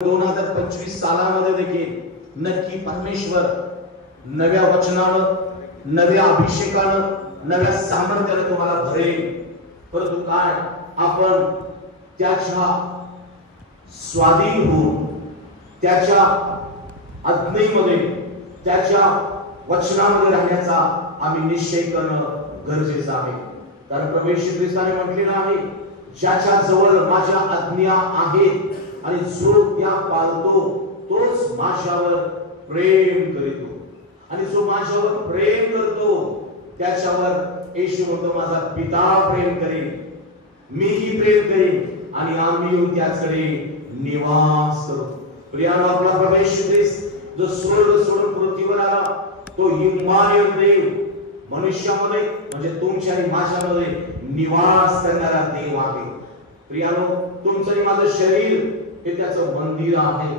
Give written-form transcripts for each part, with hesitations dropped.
2025 सालामध्ये देखील नक्की परमेश्वर नव्या वचनानं, नव्या अभिषेकानं, नव्या सामर्थ्याने तुम्हाला भरेल। परंतु काय आपण त्याच्या स्वाधीन होऊन त्याच्या आज्ञेमध्ये, त्याच्या वचनामध्ये राहण्याचा आम्ही निश्चय करणं गरजेचं आहे। कारण प्रभू येशू ख्रिस्ताने म्हटलेलं आहे, ज्याच्या जवळ माझ्या आज्ञा आहेत आणि जो त्या पाळतो तोच माझ्यावर प्रेम करतो, आणि जो माझ्यावर प्रेम करतो त्याच्यावर येशू म्हणतो माझा पिता प्रेम करेल, मीही प्रेम करेन आणि आम्ही येऊन त्याचकडे निवास करू। प्रियानो, आपला प्रभू येशू ख्रिस्त जो स्वर्ग सोडून पृथ्वीवर आला तो इम्मानुएल देव मनुष्यामध्ये म्हणजे तुमच्या आणि माझ्यामध्ये निवास करणारा देव आहे। प्रियानो, तुमचं आणि माझं शरीर हे त्याचं मंदिर आहे।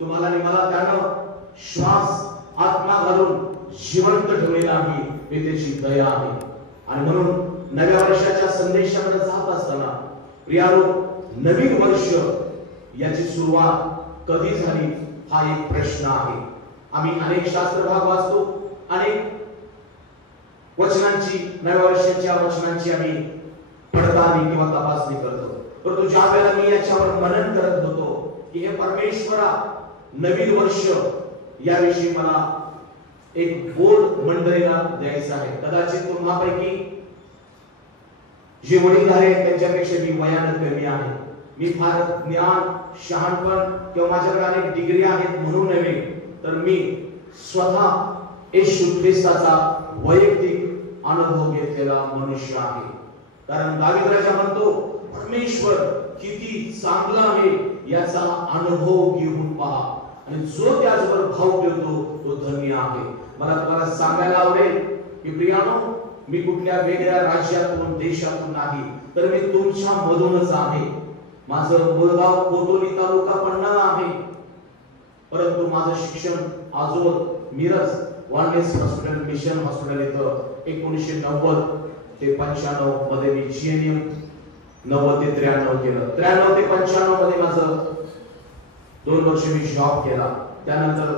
तुम्हाला आणि मला त्यानं श्वास आत्मा घालून जिवंत ठेवलेला आहे, हे त्याची दया आहे। आणि म्हणून नव्या वर्षाच्या संदेशाकडे जात असताना प्रियानो, नवीन वर्ष याची सुरुवात कधी झाली हा एक प्रश्न आहे। आम्ही अनेक शास्त्र भाग वाचतो, अनेक वचनांची, नव्या वर्षाच्या वचनांची आम्ही पडताळणी किंवा तपासणी करतो। परंतु ज्या वेळेला मी याच्यावर मनन करत होतो की हे परमेश्वरा, नवीन वर्ष याविषयी मला एक बोध मंडळीला द्यायचा आहे। कदाचित तुम्हापैकी जे वडीलधारे आहेत त्यांच्यापेक्षा मी वयाने कमी आहे, मी फार ज्ञान, शहाणपण किंवा माझ्याकडे अनेक डिग्री आहेत म्हणून नव्हे, तर मी स्वतः येशू ख्रिस्ताचा वैयक्तिक अनुभव घेतलेला मनुष्य आहे। कारण दावीद राजा म्हणतो, परमेश्वर किती चांगला आहे याचा अनुभव घेऊन पहा, आणि जो त्याच्यावर भाव ठेवतो तो धन्य आहे। मला तुम्हाला सांगायला आवडेल की प्रियानो, मी कुठल्या वेगळ्या राज्यातून, देशातून नाही, तर मी तुमच्या मधूनच आहे। माझं मुळगाव कोटोली तालुका पन्हाळा आहे, परंतु माझं शिक्षण आजोल मिरज वाननेस हॉस्पिटल, मिशन हॉस्पिटल इथं 1990 ते 95 मध्ये मी जीएनएम 90 ते 93 केलं। 93 ते 95 मध्ये माझं 2 वर्ष मी जॉब केला। त्यानंतर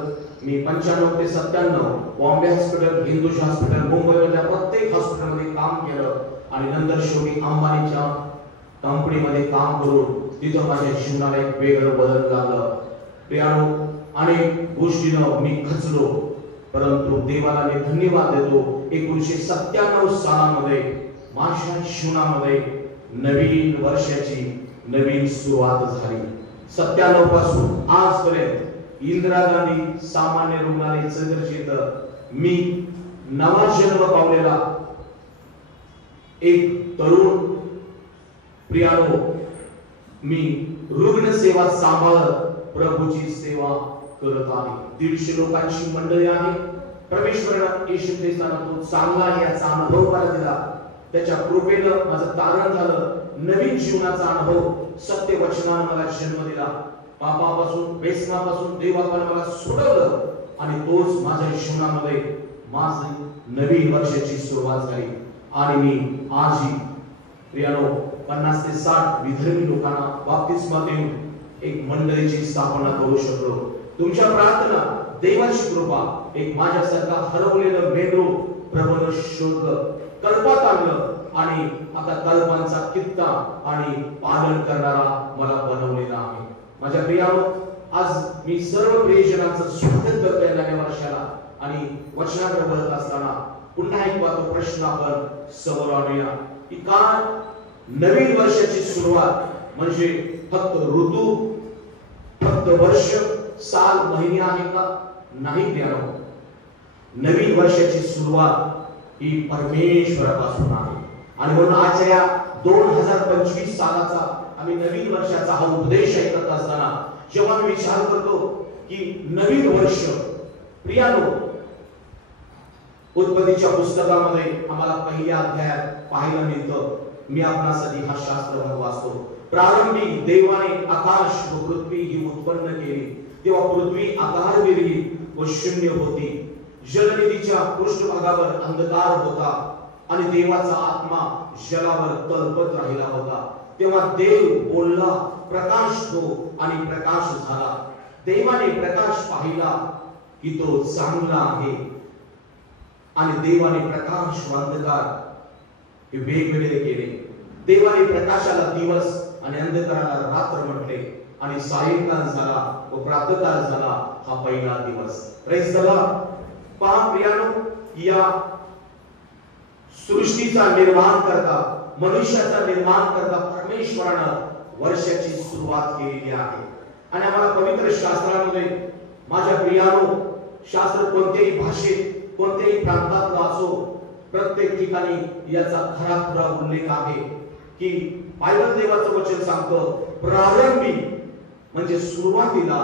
मी 95 ते 97 बॉम्बे हॉस्पिटल, हिंदूज हॉस्पिटल, मुंबईमधल्या प्रत्येक हॉस्पिटलमध्ये काम केलं, आणि नंतर शेवटी अंबानीच्या कंपनीमध्ये काम करून तिथं माझ्या जीवनाला एक वेगळं बदल झालं। प्रियानो, अनेक गोष्टींना मी खचलो, परंतु देवाला मी धन्यवाद देतो। 1997 सालामध्ये माझ्या जीवनामध्ये नवीन वर्षाची नवीन सुरुवात झाली। 97 पासून आजपर्यंत इंदिरा गांधी सामान्य रुग्णालय चंद्रशेखर मी नवा जन्म पावलेला एक तरुण। प्रियानो, मी रुग्ण सेवा सांभाळत प्रभूची सेवा करत आहे। 150 लोकांची मंडळी आहे। परमेश्वराने येशू ख्रिस्ताने तो चांगला याचा अनुभव मला दिला, त्याच्या कृपेनं माझं तारण झालं, नवीन जीवनाचा अनुभव, सत्य वचनाने मला जन्म दिला, पापापासून, व्यसनापासून देवापासून मला सोडवलं, आणि तोच माझ्या जीवनामध्ये माझी नवीन वर्षाची सुरुवात झाली। आणि मी आजही प्रियानो 50 ते 60 विधर्मी लोकांना बाप्तिस्मा देऊन एक मंडळीची स्थापना करू शकलो। तुमच्या प्रार्थना, देवाची कृपा, एक माझ्यासारखा हरवलेलं मेंढरू प्रभूने शोधलं, कल्पात आणलं, आणि आता कल्पांचा कित्ता आणि पालन करणारा मला बनवलेला आहे। माझ्या प्रियानो, आज मी सर्व प्रियजनांचं स्वागत करतोय नव्या वर्षाला, आणि वचनाकडे वळत असताना पुन्हा एक तो प्रश्न आपण समोर आणूया की का नवीन वर्षाची सुरुवात म्हणजे फक्त ऋतू, फक्त वर्ष, साल, महिने आहे का? नाही प्रियानो, नवीन वर्षाची सुरुवात ही परमेश्वरापासून आहे। आणि म्हणून आजच्या या 2025 सालाचा आम्ही नवीन वर्षाचा हा उपदेश ऐकत असताना जेव्हा मी विचार करतो की नवीन वर्ष, प्रियानो, उत्पत्तीच्या पुस्तकामध्ये आम्हाला पहिल्या अध्यायात पाहायला मिळतं। मी आपणासाठी हा शास्त्र भाग वाचतो। प्रारंभी देवाने आकाश व पृथ्वी ही उत्पन्न केली, तेव्हा पृथ्वी आकारविरहित व शून्य होती, जलनिधीच्या पृष्ठभागावर अंधकार होता, आणि देवाचा आत्मा जलावर तळपत राहिला होता। तेव्हा देव बोलला, प्रकाश हो, आणि प्रकाश झाला. देवाने प्रकाश पाहिला की तो चांगला आहे. आणि देवाने प्रकाश व अंधकार हे वेगवेगळे केले. देवाने प्रकाशाला दिवस आणि अंधकाराला रात्र म्हटले. आणि सायंकाळ झाला व प्रातःकाळ झाला हा पहिला दिवस. Praise the Lord. पहा प्रियानो, या सृष्टीचा निर्माण करता, मनुष्याचा निर्माण करता परमेश्वरानं वर्षाची सुरुवात केलेली आहे. आणि आम्हाला पवित्र शास्त्रामध्ये, माझ्या प्रियानो, शास्त्र कोणत्याही भाषेत, कोणत्याही प्रांतातला असो, प्रत्येक ठिकाणी याचा खरा उल्लेख आहे की बायबल देवाचं वचन सांगतं, प्रारंभी म्हणजे सुरुवातीला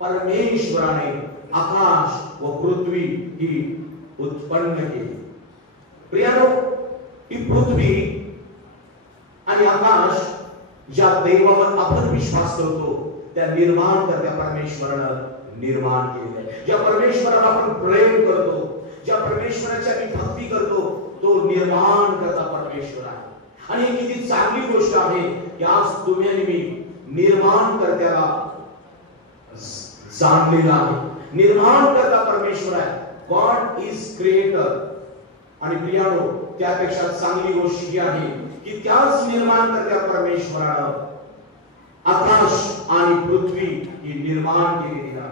परमेश्वराने आकाश व पृथ्वी ही उत्पन्न केली. प्रियानो, ही पृथ्वी आणि आकाश ज्या देवावर आपण विश्वास करतो त्या निर्माण करत्या परमेश्वरानं निर्माण केले. ज्या परमेश्वराला आपण प्रेम करतो, ज्या परमेश्वराची आम्ही भक्ती करतो, तो निर्माण करता परमेश्वर आहे. आणि ही किती चांगली गोष्ट आहे की आज तुम्ही आणि मी निर्माण करत्याला जाणलेला आहे. निर्माण करता परमेश्वर आहे. God is creator. आणि प्रियानो, त्यापेक्षा चांगली गोष्ट ही आहे की त्याच निर्माण करत्या परमेश्वरानं आकाश आणि पृथ्वी ही निर्माण केलेली आहे.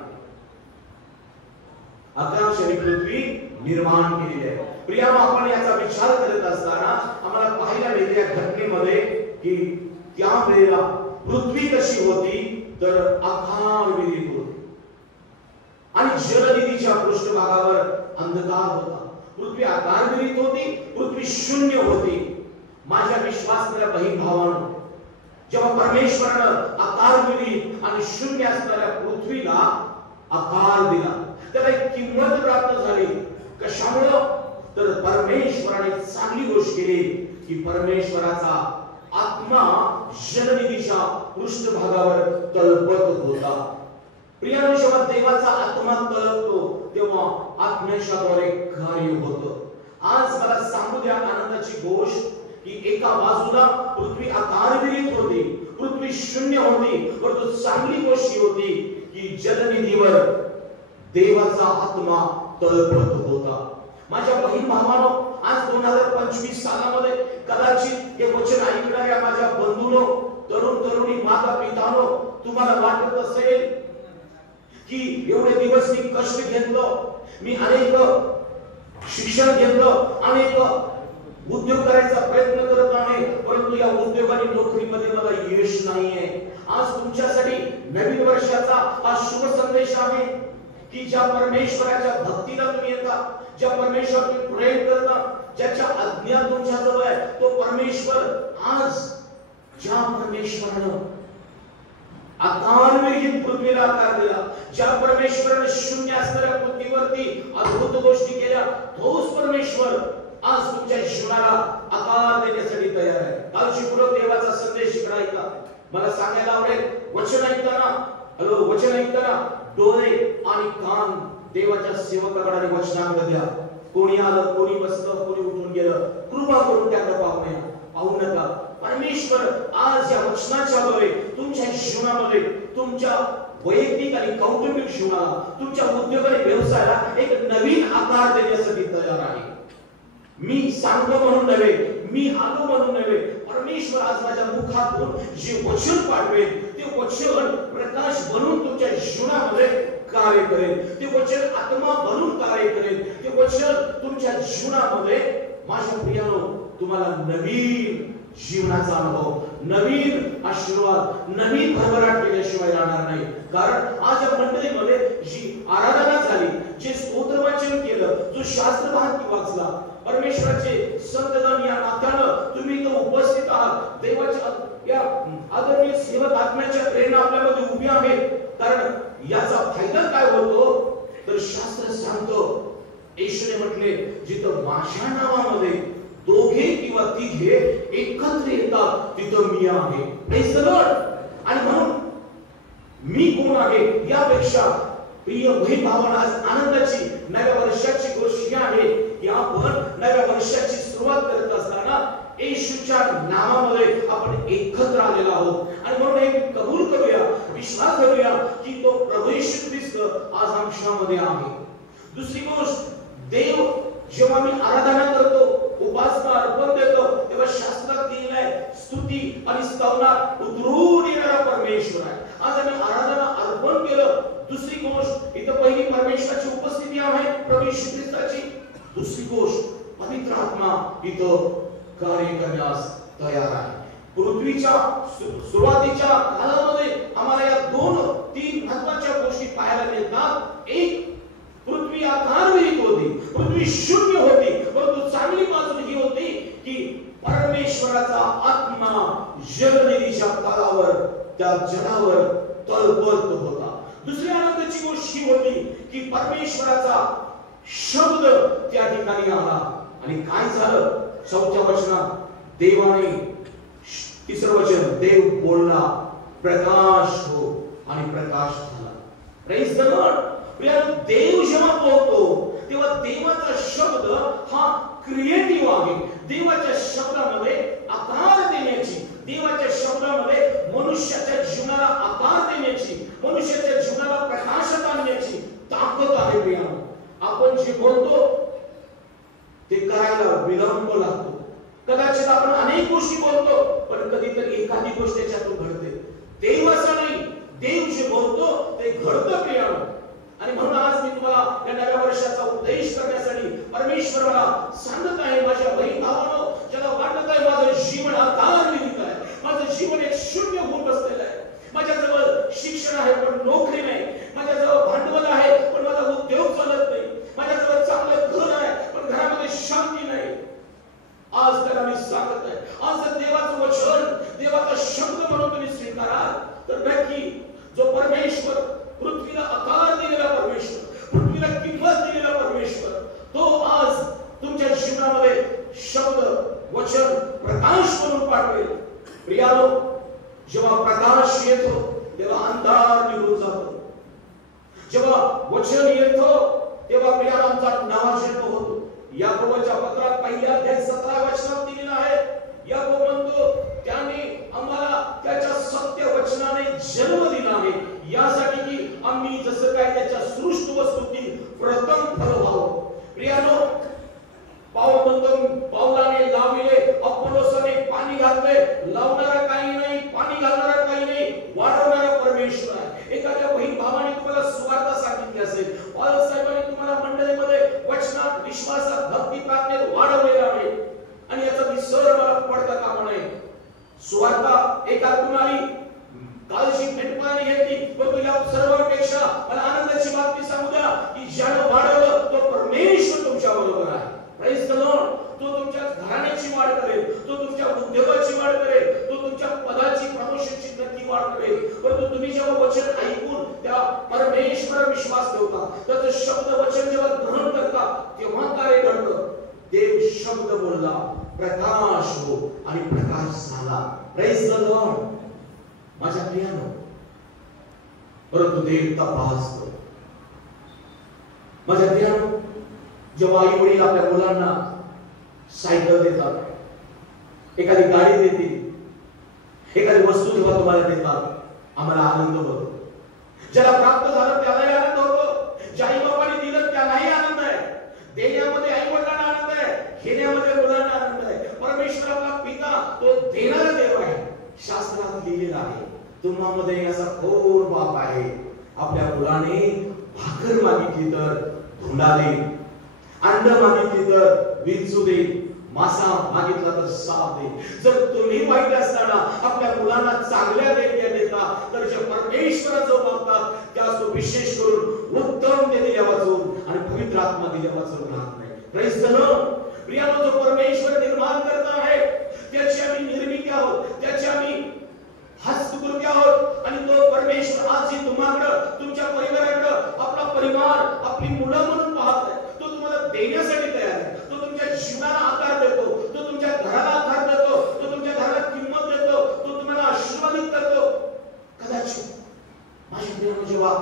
आकाश आणि पृथ्वी निर्माण केलेली आहे. प्रियानो, आपण याचा विचार करत असताना आम्हाला पाहायला मिळते या घटनेमध्ये की त्या वेळेला पृथ्वी कशी होती तर आकार विरहित होती आणि जलनिधीच्या पृष्ठभागावर अंधकार होता. पृथ्वी आकार विरहित होती, पृथ्वी शून्य होती. माझ्या विश्वासणाऱ्या बहीण भावांनो, जेव्हा परमेश्वरानं आकार विरहित आणि शून्य असणाऱ्या पृथ्वीला आकार दिला, त्याला एक किंमत प्राप्त झाली. कशामुळं तर परमेश्वराने चांगली गोष्ट केली की परमेश्वराचा आत्मा जलनिधीच्या पृष्ठभागावर तळपत होता. प्रियानो, जेव्हा देवाचा आत्मा तळपतो तेव्हा आत्म्याच्याद्वारे कार्य होतं. आज मला सांगू द्या आनंदाची गोष्ट की एका बाजूला पृथ्वी आकारविरहित होती, पृथ्वी शून्य होती, परंतु चांगली गोष्ट होती की जलनिधीवर देवाचा आत्मा तळपत होता. माझ्या बहीण भावांनो, आज 2025 सालामध्ये कदाचित हे वचन ऐकणाऱ्या माझ्या बंधूंनो, तरुण तरुणी, माता पितांनो, तुम्हाला वाटत असेल की एवढे दिवस मी कष्ट घेतलं, मी अनेक शिक्षण घेतलं, अनेक उद्योग करायचा प्रयत्न करत आहे, परंतु या उद्योग आणि नोकरीमध्ये मला यश नाहीये. आज तुमच्यासाठी नवीन वर्षाचा हा शुभ संदेश आहे की ज्या परमेश्वराच्या भक्तीला तुम्ही येता, ज्या परमेश्वराला प्रेम करता, ज्याच्या आज्ञा तुमच्या जवळ आहे, तो परमेश्वर आज ज्या परमेश्वरानं आकारविरहित पृथ्वीला आकार दिला, ज्या परमेश्वराने शून्य असणाऱ्या पृथ्वीवरती अद्भुत गोष्टी केल्या, तोच परमेश्वर आज तुमच्या जीवनाला आकार देण्यासाठी तयार आहे. काळजीपूर्वक देवाचा संदेश इकडे ऐका. मला सांगायला आवडेल, वचन ऐकताना डोळे आणि कान देवाच्या सेवकाकडे आणि वचनाकडे द्या. कोणी आलं, कोणी बसलं, कोणी उठून गेलं, कृपा करून त्याकडे पाहू नका. परमेश्वर आज या वचनाच्याद्वारे तुमच्या जीवनामध्ये, तुमच्या वैयक्तिक आणि कौटुंबिक जीवनाला, तुमच्या उद्योग आणि व्यवसायाला एक नवीन आकार देण्यासाठी तयार आहे. मी सांगतो म्हणून नव्हे, मी आलो म्हणून नव्हे, परमेश्वर आज माझ्या मुखातून जे वचन पाठवेल ते वचन प्रकाश बनून तुमच्या जीवनामध्ये कार्य करेल. ते वचन आत्मा बनून कार्य करेल. ते वचन तुमच्या जीवनामध्ये माझ्या प्रियानो तुम्हाला नवीन जीवनाचा अनुभव, नवीन आशीर्वाद, नवीन भरभराट केल्याशिवाय राहणार नाही. कारण आज या मंडळीमध्ये जी आराधना झाली, जे स्तोत्रवाचन केलं, जो शास्त्र वाचला, परमेश्वराचे संतगण या नात्यानं तुम्ही इथं उपस्थित आहात. देवाच्या या आदरणीय सेवक आत्म्याच्या प्रेरणा आपल्यामध्ये उभी आहे. कारण याचा फायदा काय होतो तर शास्त्र सांगतो, येशूने म्हटले, जिथं माझ्या नावामध्ये दोघे किंवा तिघे एकत्र येतात तिथं मी आहे. Praise the Lord. आणि म्हणून मी कोण आहे यापेक्षा प्रिय बहीण भावांनो, आज आनंदाची नव्या वर्षाची गोष्ट ही आहे की आपण नव्या वर्षाची सुरुवात करत असताना येशूच्या नावामध्ये आपण एकत्र आलेलो आहोत आणि म्हणून हे कबूल करूया, विश्वास करूया की तो प्रभू येशू ख्रिस्त आज आमच्यामध्ये आहे. दुसरी गोष्ट, देव जेव्हा मी आराधना करतो, उपासना अर्पण देतो, तेव्हा शास्त्रात लिहिलं आहे स्तुती आणि स्तवनात उतरून येणारा परमेश्वर आहे. आज आम्ही आराधना अर्पण केलं. दुसरी गोष्ट, इथं पहिली परमेश्वराची उपस्थिती आहे प्रभू येशू ख्रिस्ताची. दुसरी गोष्ट, पवित्र आत्मा इथं कार्य करण्यास तयार आहे. पृथ्वीच्या सुरुवातीच्या काळामध्ये आम्हाला या 2-3 महत्त्वाच्या गोष्टी पाहायला मिळतात. एक, पृथ्वी आकारविहीन होती, पृथ्वी शून्य होती, परंतु चांगली बाजू ही होती की परमेश्वराचा आत्मा जलनिधीच्या तळावर, त्या जलावर तळपत होता. दुसरी आनंदाची गोष्ट ही होती की परमेश्वराचा शब्द त्या ठिकाणी आला आणि काय झालं? 4थ्या वचनात देवाने, 3रं वचन, देव बोलला प्रकाश हो आणि प्रकाश झाला. Praise the Lord. देव जेव्हा बोलतो तेव्हा देवाचा शब्द हा क्रिएटिव्ह आहे. देवाच्या शब्दामध्ये आकार देण्याची, देवाच्या शब्दामध्ये मनुष्याच्या जीवनाला आकार देण्याची, मनुष्याच्या जीवनाला प्रकाशात आणण्याची ताकद आहे. प्रियानो, आपण जे बोलतो ते करायला विलंब लागतो. कदाचित आपण अनेक गोष्टी बोलतो, पण कधीतरी एखादी गोष्ट त्याच्यातून घडते. देव असं नाही, देव जे बोलतो ते घडतं प्रियानो. आणि म्हणून आज मी तुम्हाला या नव्या वर्षाचा उपदेश करण्यासाठी परमेश्वर मला सांगत आहे, माझ्या बहीण भावांनो, ज्याला वाटत आहे माझं जीवन आकारविहीन आहे, माझं जीवन एक शून्य होऊन बसलेलं आहे, माझ्याजवळ शिक्षण आहे पण नोकरी नाही, माझ्याजवळ भांडवल आहे पण माझा उद्योग चालत नाही, माझ्याजवळ चांगलं घर आहे पण घरामध्ये शांती नाही. आज त्याला मी सांगत आहे, आज जर देवाचं वचन, देवाचा शब्द म्हणून तुम्ही स्वीकाराल तर नक्की जो परमेश्वर, पृथ्वीला आकार दिलेला परमेश्वर, पृथ्वीला किंमत दिलेला परमेश्वर, तो आज तुमच्या जीवनामध्ये शब्द, वचन, प्रकाश म्हणून पाठवेल. प्रियानो, जेव्हा प्रकाश येतो तेव्हा अंधार निघून जातो. जेव्हा वचन येतो तेव्हा प्रियानो आमचा नवजन्म होतो. याकोबाच्या पत्रात 1:17 वचनात दिलेलं आहे. याकोब म्हणतो, त्याने आम्हाला त्याच्या सत्य वचनाने जन्म दिला आहे, यासाठी की आम्ही जसं काय त्याच्या सृष्ट वस्तूतील प्रथम फळ व्हावं. प्रियानो, पाऊल म्हणतो, पाऊलाने लावले, अपोलोसने पाणी घातले, लावणारा काही नाही, पाणी घालणारा काही नाही, वाढवणारा परमेश्वर आहे. एखाद्या बहीण भावाने तुम्हाला सुवार्ता सांगितली असेल, पॉल साहेबांनी तुम्हाला मंडळीमध्ये वचनात, विश्वासात, भक्ती प्रार्थनेत वाढवलेला आहे आणि याचा विसर मला पडता कामा नये. सुवार्ता एका कुणाली काळजी भेटपाने घेतली, पण तुझ्या सर्वांपेक्षा मला आनंदाची बातमी सांगू द्या की ज्यानं वाढवलं तो परमेश्वर तुमच्या बरोबर आहे. Praise the Lord. तो तुमच्या घराण्याची वाढ करेल, तो तुमच्या उद्योगाची वाढ करेल, तो तुमच्या पदाची, प्रमोशनची नक्की वाढ करेल. परंतु तुम्ही जेव्हा वचन ऐकून त्या परमेश्वरावर विश्वास ठेवता, त्याचं शब्द वचन जेव्हा ग्रहण करता, तेव्हा कार्य घडतं. देव शब्द बोलला, प्रकाश हो आणि प्रकाश झाला. Praise the Lord. माझ्या प्रियानो, परंतु देव तपासतो. माझ्या प्रियानो, जेव्हा आई वडील आपल्या मुलांना सायकल देतात, एखादी गाडी देतील, एखादी वस्तू जेव्हा तुम्हाला देतात, आम्हाला आनंद होतो. ज्याला प्राप्त झालं त्यालाही आनंद होतो, ज्या आई बाबांनी दिलं त्यालाही आनंद आहे. देण्यामध्ये आई वडिलांना आनंद आहे, घेण्यामध्ये मुलांना आनंद आहे. परमेश्वर आपला पिता तो देणारा देव आहे. शास्त्रात लिहिलेलं आहे, तुम्हामध्ये असा थोर बाप आहे, आपल्या मुलाने भाकर मागितली तर धोंडा देईल, अंड मागितली तर विंचू देईल, मासा मागितला तर साप देईल. जर तुम्ही वाईट असताना आपल्या मुलांना चांगल्या देणग्या देता, तर जे परमेश्वराचं मागतात त्यास तो विशेष करून उत्तम ते दिल्या वाचून आणि पवित्र आत्मा दिल्या वाचून राहत नाही. Praise the Lord. प्रियानो, जो परमेश्वर निर्माण करत आहे त्याची आम्ही निर्मिती आहोत, त्याची आम्ही हस्तकृती आहोत. आणि तो परमेश्वर आजही तुम्हाकडं, तुमच्या परिवाराकडं, आपला परिवार, आपली मुलं म्हणून पाहत आहे. तो तुम्हाला देण्यासाठी तयार आहे. तो तुमच्या जीवनाला आकार देतो, तो तुमच्या घराला आकार देतो, तो तुमच्या घराला किंमत देतो, तो तुम्हाला आशीर्वादित करतो. कदाचित माझ्या प्रियानो, जेव्हा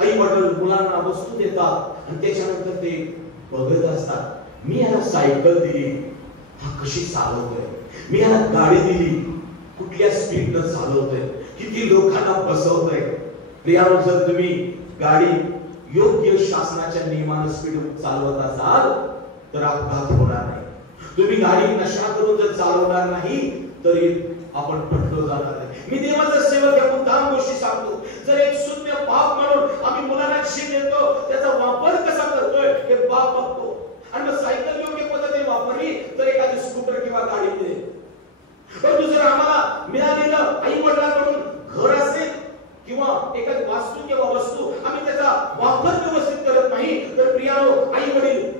आई वडील मुलांना वस्तू देतात आणि त्याच्यानंतर ते बघत असतात, मी याला सायकल दिली, हा कशी चालवतोय, मी याला गाडी दिली, कुठल्या स्पीडनं चालवतोय, किती लोकांना बसवतोय. प्रियानो, जर तुम्ही गाडी योग्य शासनाच्या नियमानं स्पीड चालवत असाल तर अपघात होणार नाही. तुम्ही गाडी नशा करून जर चालवणार नाही तरी आपण पटलो जाणार नाही. मी देवाचा सेवक आहे, मुद्दाम गोष्टी सांगतो. जर एक शून्य बाप म्हणून आम्ही मुलांना शिक्षण देतो, त्याचा वापर कसा करतोय हे बाप बघतो. आणि मग सायकल योग्य पद्धतीने वापरली तर एखादी स्कूटर किंवा गाडी मिळेल. परंतु जर आम्हाला मिळालेलं आई वडिलांकडून घर असेल किंवा एखादी वास्तू किंवा वस्तू आम्ही त्याचा वापर व्यवस्थित करत नाही तर प्रियानो, आई वडील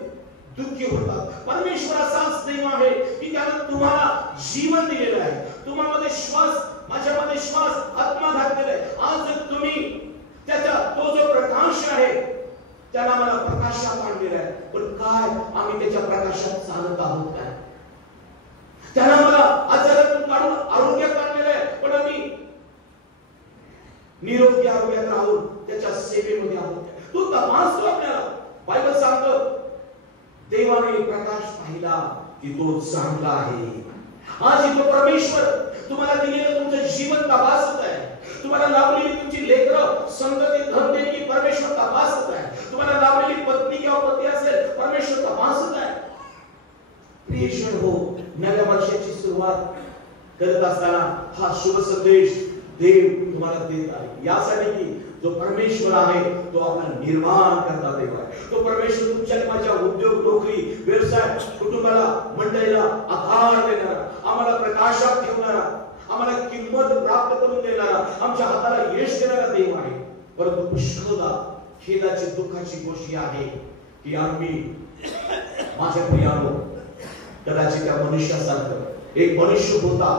दुःखी होतात. परमेश्वर असाच देव आहे की त्यानं तुम्हाला जीवन दिलेलं आहे, तुम्हाला श्वास, माझ्यामध्ये श्वास, आत्मा घातलेला आहे. आज जर तुम्ही त्याचा तो जो प्रकाश आहे त्याला मला प्रकाशात आणलेला आहे, पण काय आम्ही त्याच्या प्रकाशात चालत आहोत काय? त्याला मला आजारातून काढून आरोग्यात आणलेलं आहे, पण आम्ही निरोगी आरोग्यात राहून त्याच्या सेवेमध्ये आहोत. तो तपासतो आपल्याला. बायबल सांगतो देवाने प्रकाश पाहिला की तो चांगला आहे. आज इथं परमेश्वर तुम्हाला दिलेलं तुमचं जीवन तपासत आहे. तुम्हाला लाभलेली तुमची लेकरं, संतती, धनदेवी परमेश्वर तपासत आहे. तुम्हाला लाभलेली पत्नी किंवा पती असेल, परमेश्वर तपासत आहे. प्रियजन हो, नव्या वर्षाची सुरुवात करत असताना हा शुभ संदेश देव तुम्हाला देत आहे, यासाठी की जो परमेश्वर आहे तो आपला निर्माण करता देव आहे. तो परमेश्वर तुमच्या माझ्या उद्योग, नोकरी, व्यवसाय, कुटुंबाला, मंडळीला आधार देणारा, आम्हाला प्रकाशात ठेवणारा, आम्हाला किंमत प्राप्त करून देणारा, आमच्या हाताला यश देणारा देव आहे. परंतु पुष्कळदा खेदाची, दुःखाची गोष्ट आहे की आम्ही, माझ्या प्रियानो, कदाचित त्या मनुष्यासारखं एक मनुष्य होता,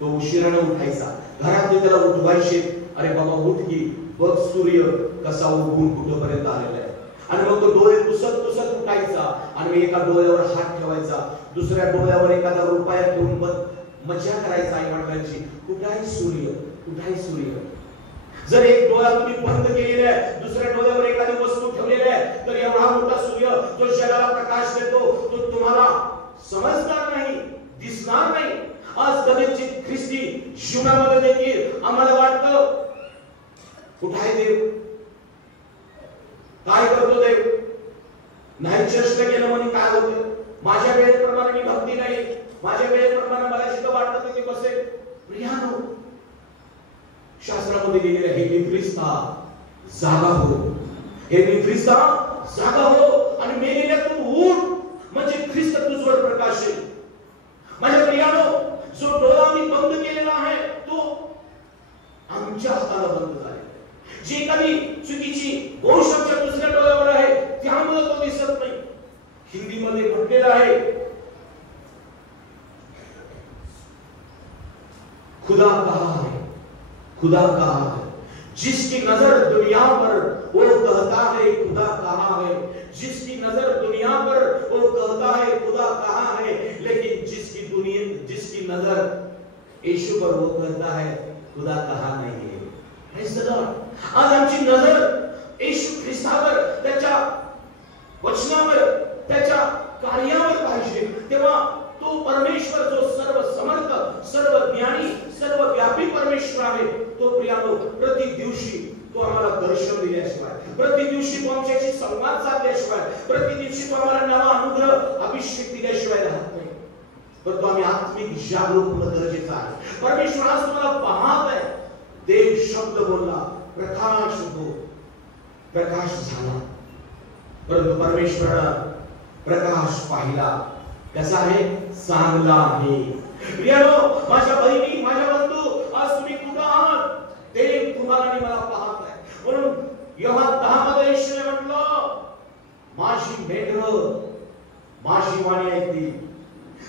तो उशिराने उठायचा, घरातले त्याला उठवायचे, अरे बाबा उठ की, बघ सूर्य कसा उगवून कुठपर्यंत आलेला आहे. आणि मग तो डोळे पुसत पुसत उठायचा आणि मी एका डोळ्यावर हात ठेवायचा, दुसऱ्या डोळ्यावर एखादा रुपया ठेवून मजा करायचा आई वडिलांची. कुठाय सूर्य, कुठाय सूर्य. जर एक डोळा तुम्ही बंद केलेला आहे, दुसऱ्या डोळ्यावर एखादी वस्तू ठेवलेली आहे, तर एवढा मोठा सूर्य जो जगाला प्रकाश देतो तो तुम्हाला समजणार नाही, दिसणार नाही. आज कदाचित ख्रिस्ती जीवनामध्ये देखील आम्हाला वाटतं कुठाय देव, काय करतो देव, नाही चेष्टा केलं म्हणून काय होतं, माझ्या वेळेप्रमाणे मी भक्ती नाही, माझ्या वेळेप्रमाणे मला जिथं वाटतं तिथे बसेल. प्रियानो, शास्त्रामध्ये लिहिलेलं हे निद्रिस्ता जागा हो, हे निद्रिस्ता जागा हो आणि मेलेल्यातून उठ, म्हणजे ख्रिस्त तुझवर प्रकाशेल. माझ्या प्रियानो, जो डोळा मी बंद केलेला आहे तो आमच्या हाताला बंद झालेला आहे. जी एखादी चुकीची गोष्ट आमच्या दुसऱ्या डोळ्यावर आहे त्यामुळे तो दिसत नाही. हिंदीमध्ये म्हटलेलं आहे, खुदा कहाँ है, खुदा कहाँ है, जिसकी नजर दुनिया पर वो कहता है खुदा कहाँ है, जिसकी नजर दुनिया पर वो कहता है खुदा कहाँ है, लेकिन जिसकी नजर यीशु पर वो कहता है खुदा कहाँ नहीं है. Praise the Lord. आज आमची नजर येशू ख्रिस्तावर, त्याच्या वचनावर, त्याच्या कार्यावर पाहिजे. तेव्हा तो परमेश्वर जो सर्व समर्थ, सर्व ज्ञानी, सर्व व्यापी परमेश्वर आहे, तो प्रियानो प्रति दिवशी तो आम्हाला दर्शन दिल्याशिवाय, प्रति दिवशी तो आमच्याशी संवाद साधल्याशिवाय, प्रति दिवशी तो आम्हाला नवा अनुग्रह, अभिषेक दिल्याशिवाय राहत नाही. परंतु आम्ही आत्मिक जागरूक होणं गरजेचं आहे. परमेश्वर आज तुम्हाला पाहत आहे. देव शब्द बोलला, प्रकाश हो, प्रकाश झाला. परंतु परमेश्वरानं प्रकाश पाहिला, कसा आहे, चांगला आहे. प्रियानो, माझ्या बहिणी, माझ्या बंधू, आज तुम्ही कुठं आहात, देव तुम्हाला आणि मला पाहत आहे. म्हणून योहान 10 मध्ये येशूने म्हटलं, माझी मेंढरं माझी वाणी ऐकतील,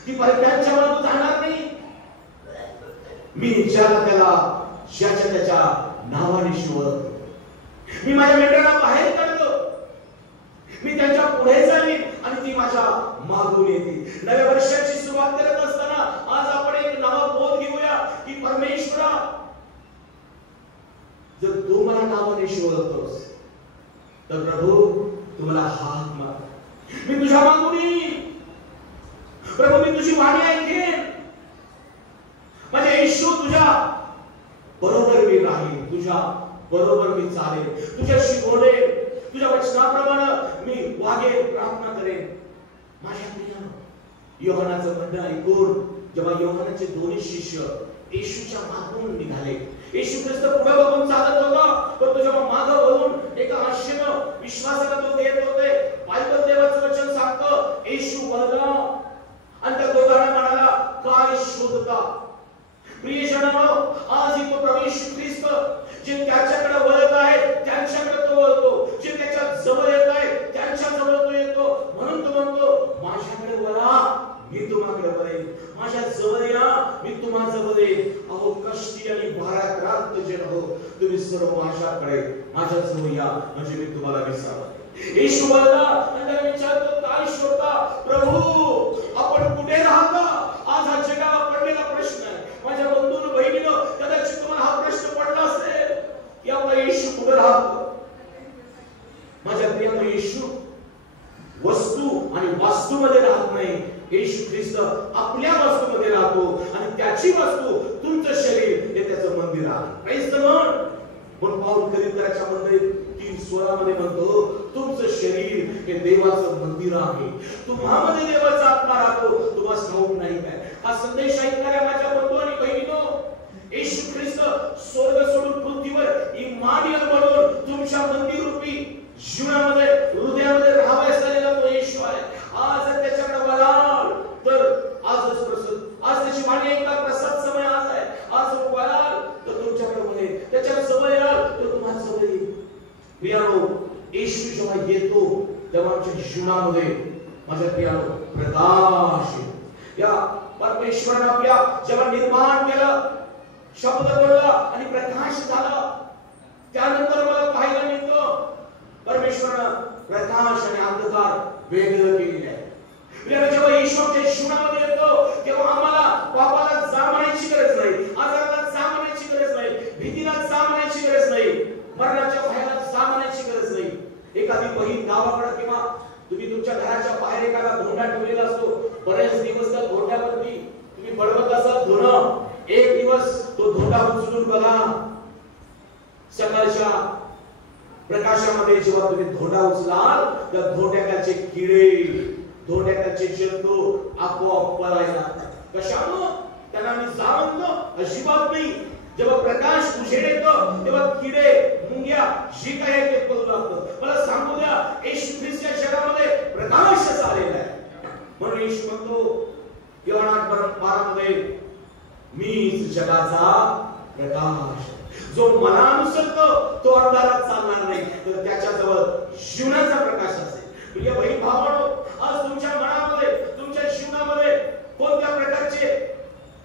ती परक्यांच्या मागे जाणार नाही. मी ज्याला त्याला ज्याच्या त्याच्या नावाने ओळखतो. मी माझ्या मेंढरांना बाहेर काढतो, मी त्यांच्या पुढे जाईन आणि ती माझ्या मागून येतील. नव्या वर्षाची सुरुवात करत असताना आज आपण एक नवा बोध घेऊया की परमेश्वरा, जर तू मला नावाने ओळखतोस तर प्रभू तुम्हाला हाक मार, मी तुझ्या मागून येईन. प्रभू, मी तुझी वाणी ऐकेन, येशू तुझ्या बरोबर मी राहील, तुझ्या बरोबर मी चालेल, तुझ्याशी बोलेल, तुझ्या वचनाप्रमाणे मी वागेल, प्रार्थना करेन. माझ्या प्रियानो, योहानाचं म्हणणं ऐकून जेव्हा योहानाचे दोन्ही शिष्य येशूच्या मागून निघाले, येशू ख्रिस्त पुढे बघून चालत होता, तर जेव्हा मागे वळून एका आशेनं विश्वासाला तो देत होते. बायबल देवाचं वचन सांगतं, येशू वळला आणि त्या दोघांना म्हणाला, काय शोधता? प्रियजनांनो, आज तो प्रभू येशू ख्रिस्त जे त्याच्याकडे वळत आहे त्यांच्याकडे तो वळतो, जे त्याच्या जवळ येत आहे त्यांच्या जवळ तो येतो. म्हणून तो म्हणतो, माझ्याकडे वळा, मी तुम्हाकडे वळेन, माझ्या जवळ या, मी तुम्हा जवळ येईन. अहो कष्टी आणि भाराक्रांत जन हो, तुम्ही सर्व माझ्याकडे, माझ्या जवळ या, म्हणजे मी तुम्हाला विसावेन. येशू वळला आणि त्याला विचारतो, काय शोधता? प्रभू आपण कुठे राहता? आज हा जगाला पडलेला प्रश्न आहे. माझ्या बंधूंनो, बहिणीनो, कदाचित तुम्हाला हा प्रश्न पडला असेल की आपला येशू कुठे राहतो? माझ्या प्रियानो, येशू वस्तू आणि वास्तूमध्ये राहत नाही. येशू ख्रिस्त आपल्या वास्तूमध्ये राहतो आणि त्याची वास्तू तुमचं शरीर हे त्याचं मंदिर आहे. Praise the Lord. पण पाऊल करीतराच्या मंदिर 3:16 म्हणतो, तुमचं शरीर हे देवाचं मंदिर आहे, तुम्हामध्ये देवाचा आत्मा राहतो. तुम्हाला ठाऊक नाही काय? हा संदेश ऐकणाऱ्या माझ्या बंधू आणि बहिणीनो, येशू ख्रिस्त स्वर्ग सोडून पृथ्वीवर इमानियल म्हणून तुमच्या मंदिर रूपी जीवनामध्ये, हृदयामध्ये राहावयास आलेला तो येशू आहे. आज जर त्याच्याकडे वळाल तर आजच प्रसाद, आज त्याची वाणी ऐका, प्रसाद समय आज आहे. आज वळाल तर तुमच्याकडे वळेल, त्याच्या जवळ याल तर तुम्हाला जवळ येईल. प्रियानो, येशू जेव्हा येतो तेव्हा आमच्या जीवनामध्ये, माझ्या प्रियानो, प्रकाश येतो. या परमेश्वराने आपल्या जेव्हा निर्माण केलं, शब्द बोलला आणि प्रकाश झाला, त्यानंतर मला पाहायला मिळतं परमेश्वराने प्रकाश आणि अंधकार वेगळं केलेलं आहे. जेव्हा येशू आमच्या जीवनामध्ये येतो तेव्हा आम्हाला पापाला जा म्हणायची गरज नाही, आजाराला जा म्हणायची गरज नाही, भीतीला जा म्हणायची गरज नाही, मरणाच्या भयाला जा म्हणायची गरज नाही. एखादी बहीण गावाकडे किंवा तुम्ही तुमच्या घराच्या बाहेर एखादा धोंडा ठेवलेला असतो, बरेच दिवस त्या धोंड्यावरती तुम्ही बडवत असाल धुणं. एक दिवस तो धोंडा उचलून बघा, सकाळच्या प्रकाशामध्ये जेव्हा तुम्ही धोंडा उचलाल त्या धोंड्याचे किडे, धोंड्याचे जंतू आपोआप पळायला लागतात. कशामुळे? त्यांना मी जाणतो अजिबात नाही. जेव्हा प्रकाश उजेड येतो तेव्हा किडे, मुंग्या जी काय ते पळू लागतात. मला सांगू द्या, येशू ख्रिस्ताच्या शरीरामध्ये प्रकाश आलेला आहे. म्हणून येशू म्हणतो योहान 12:12, मीच जगाचा प्रकाश. जो मला अनुसरतो तो अंधारात चालणार नाही, तर त्याच्याजवळ जीवनाचा प्रकाश असेल. प्रिय बहीण भावांनो, आज तुमच्या मनामध्ये, तुमच्या जीवनामध्ये कोणत्या प्रकारचे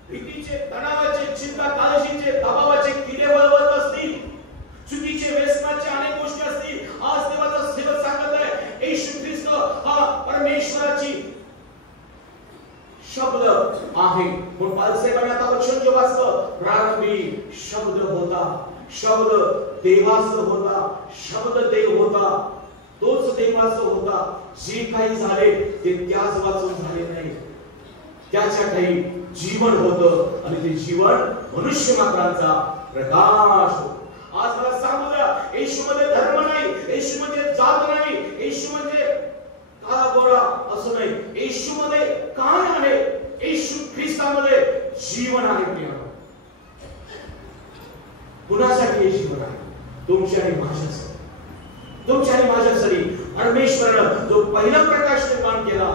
भीतीचे, तणावाचे, चिंता, काळजीचे, दबावाचे किडे वळवत असतील, चुकीचे, व्यसनाचे अनेक गोष्टी असतील, आज देवाचा सेवक सांगत आहे, येशू ख्रिस्त हा परमेश्वराची शब्द आहे. म्हणून पालसाहेबांनी आता वचन जे वाचलं, प्रारंभी शब्द होता, शब्द देवाचा होता, शब्द देव होता, तोच देवाचा होता. जे काही झाले ते त्याच वाचून झाले नाही, त्याच्या काही जीवन होतं आणि ते जीवन मनुष्य मात्रांचा प्रकाश होता. आज मला सांगू द्या, येशू मध्ये धर्म नाही, येशू मध्ये जात नाही, येशू मध्ये काळा गोरा असं नाही. येशू मध्ये काय आहे? येशू ख्रिस्तामध्ये जीवन आहे. प्रियानो, कुणासाठी हे जीवन आहे? तुमच्या आणि माझ्यासाठी, तुमच्या आणि माझ्यासाठी. परमेश्वरानं जो पहिला प्रकाश निर्माण केला,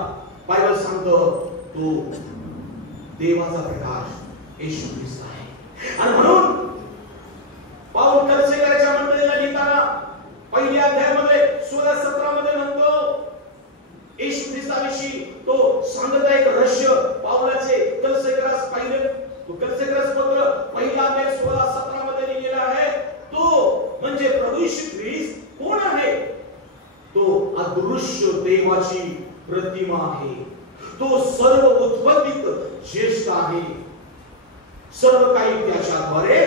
बायबल सांगतो तो देवाचा प्रकाश येशू ख्रिस्त आहे. आणि म्हणून पाऊल कलसेकराच्या मंडळीला लिहिताना पहिल्या अध्यायामध्ये 16-17 मध्ये म्हणतो, येशू ख्रिस्ताविषयी तो सांगत आहे एक रहस्य. पाऊलाचे कलसेकरास पाहिले, तो कलसेकरास पत्र पहिला अध्याय 16-17 मध्ये लिहिलेला आहे. तो म्हणजे प्रभू येशू ख्रिस्त कोण आहे? तो अदृश्य देवाची प्रतिमा आहे. तो सर्व उत्पत्तीत ज्येष्ठ आहे. सर्व काही त्याच्याद्वारे,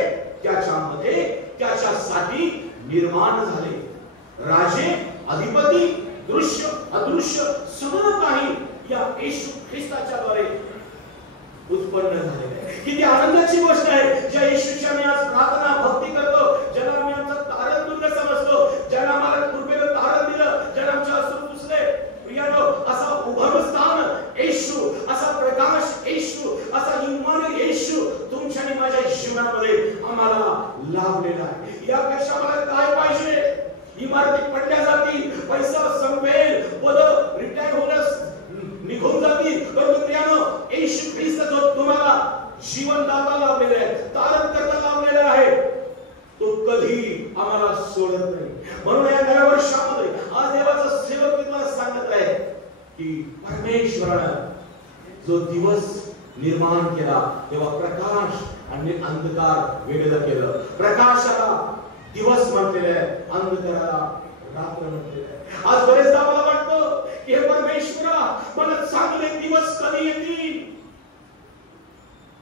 त्याच्यामध्ये, त्याच्यासाठी निर्माण झाले. राजे, अधिपती, दृश्य, अदृश्य सर्व काही या येशू ख्रिस्ताच्या द्वारे उत्पन्न झालेले आहे. किती आनंदाची गोष्ट आहे ज्या येशूची आम्ही आज प्रार्थना भक्ती करतो, ज्याला आम्ही आमचं तारण दुर्ग समजतो, ज्याला आम्हाला कृपेनं तारण दिलं, ज्याला आमच्या अश्रू पुसले. प्रियानो, असा उभं स्थान येशू, असा प्रकाश येशू, असा इम्मानुएल येशू तुमच्या आणि माझ्या जीवनामध्ये आम्हाला लाभलेला आहे. यापेक्षा मला काय पाहिजे? इमारती पडल्या जातील, पैसा संपेल, पद रिटायर होण्यास निघून जातील, परंतु प्रियानो येशू ख्रिस्त जो तुम्हाला जीवनदाता लाभलेला आहे, तारण करता लाभलेला आहे, तो कधी आम्हाला सोडत नाही. म्हणून या नव्या वर्षामध्ये आज देवाचा सेवक तुम्हाला सांगत आहे की परमेश्वराने जो दिवस निर्माण केला तेव्हा प्रकाश आणि अंधकार वेगळं केलं. प्रकाशाला दिवस म्हटलेलं आहे, अंधकाराला रात्र म्हटलेलं आहे. आज बरेचदा मला वाटतं की हे परमेश्वरा, मला चांगले दिवस कधी येतील?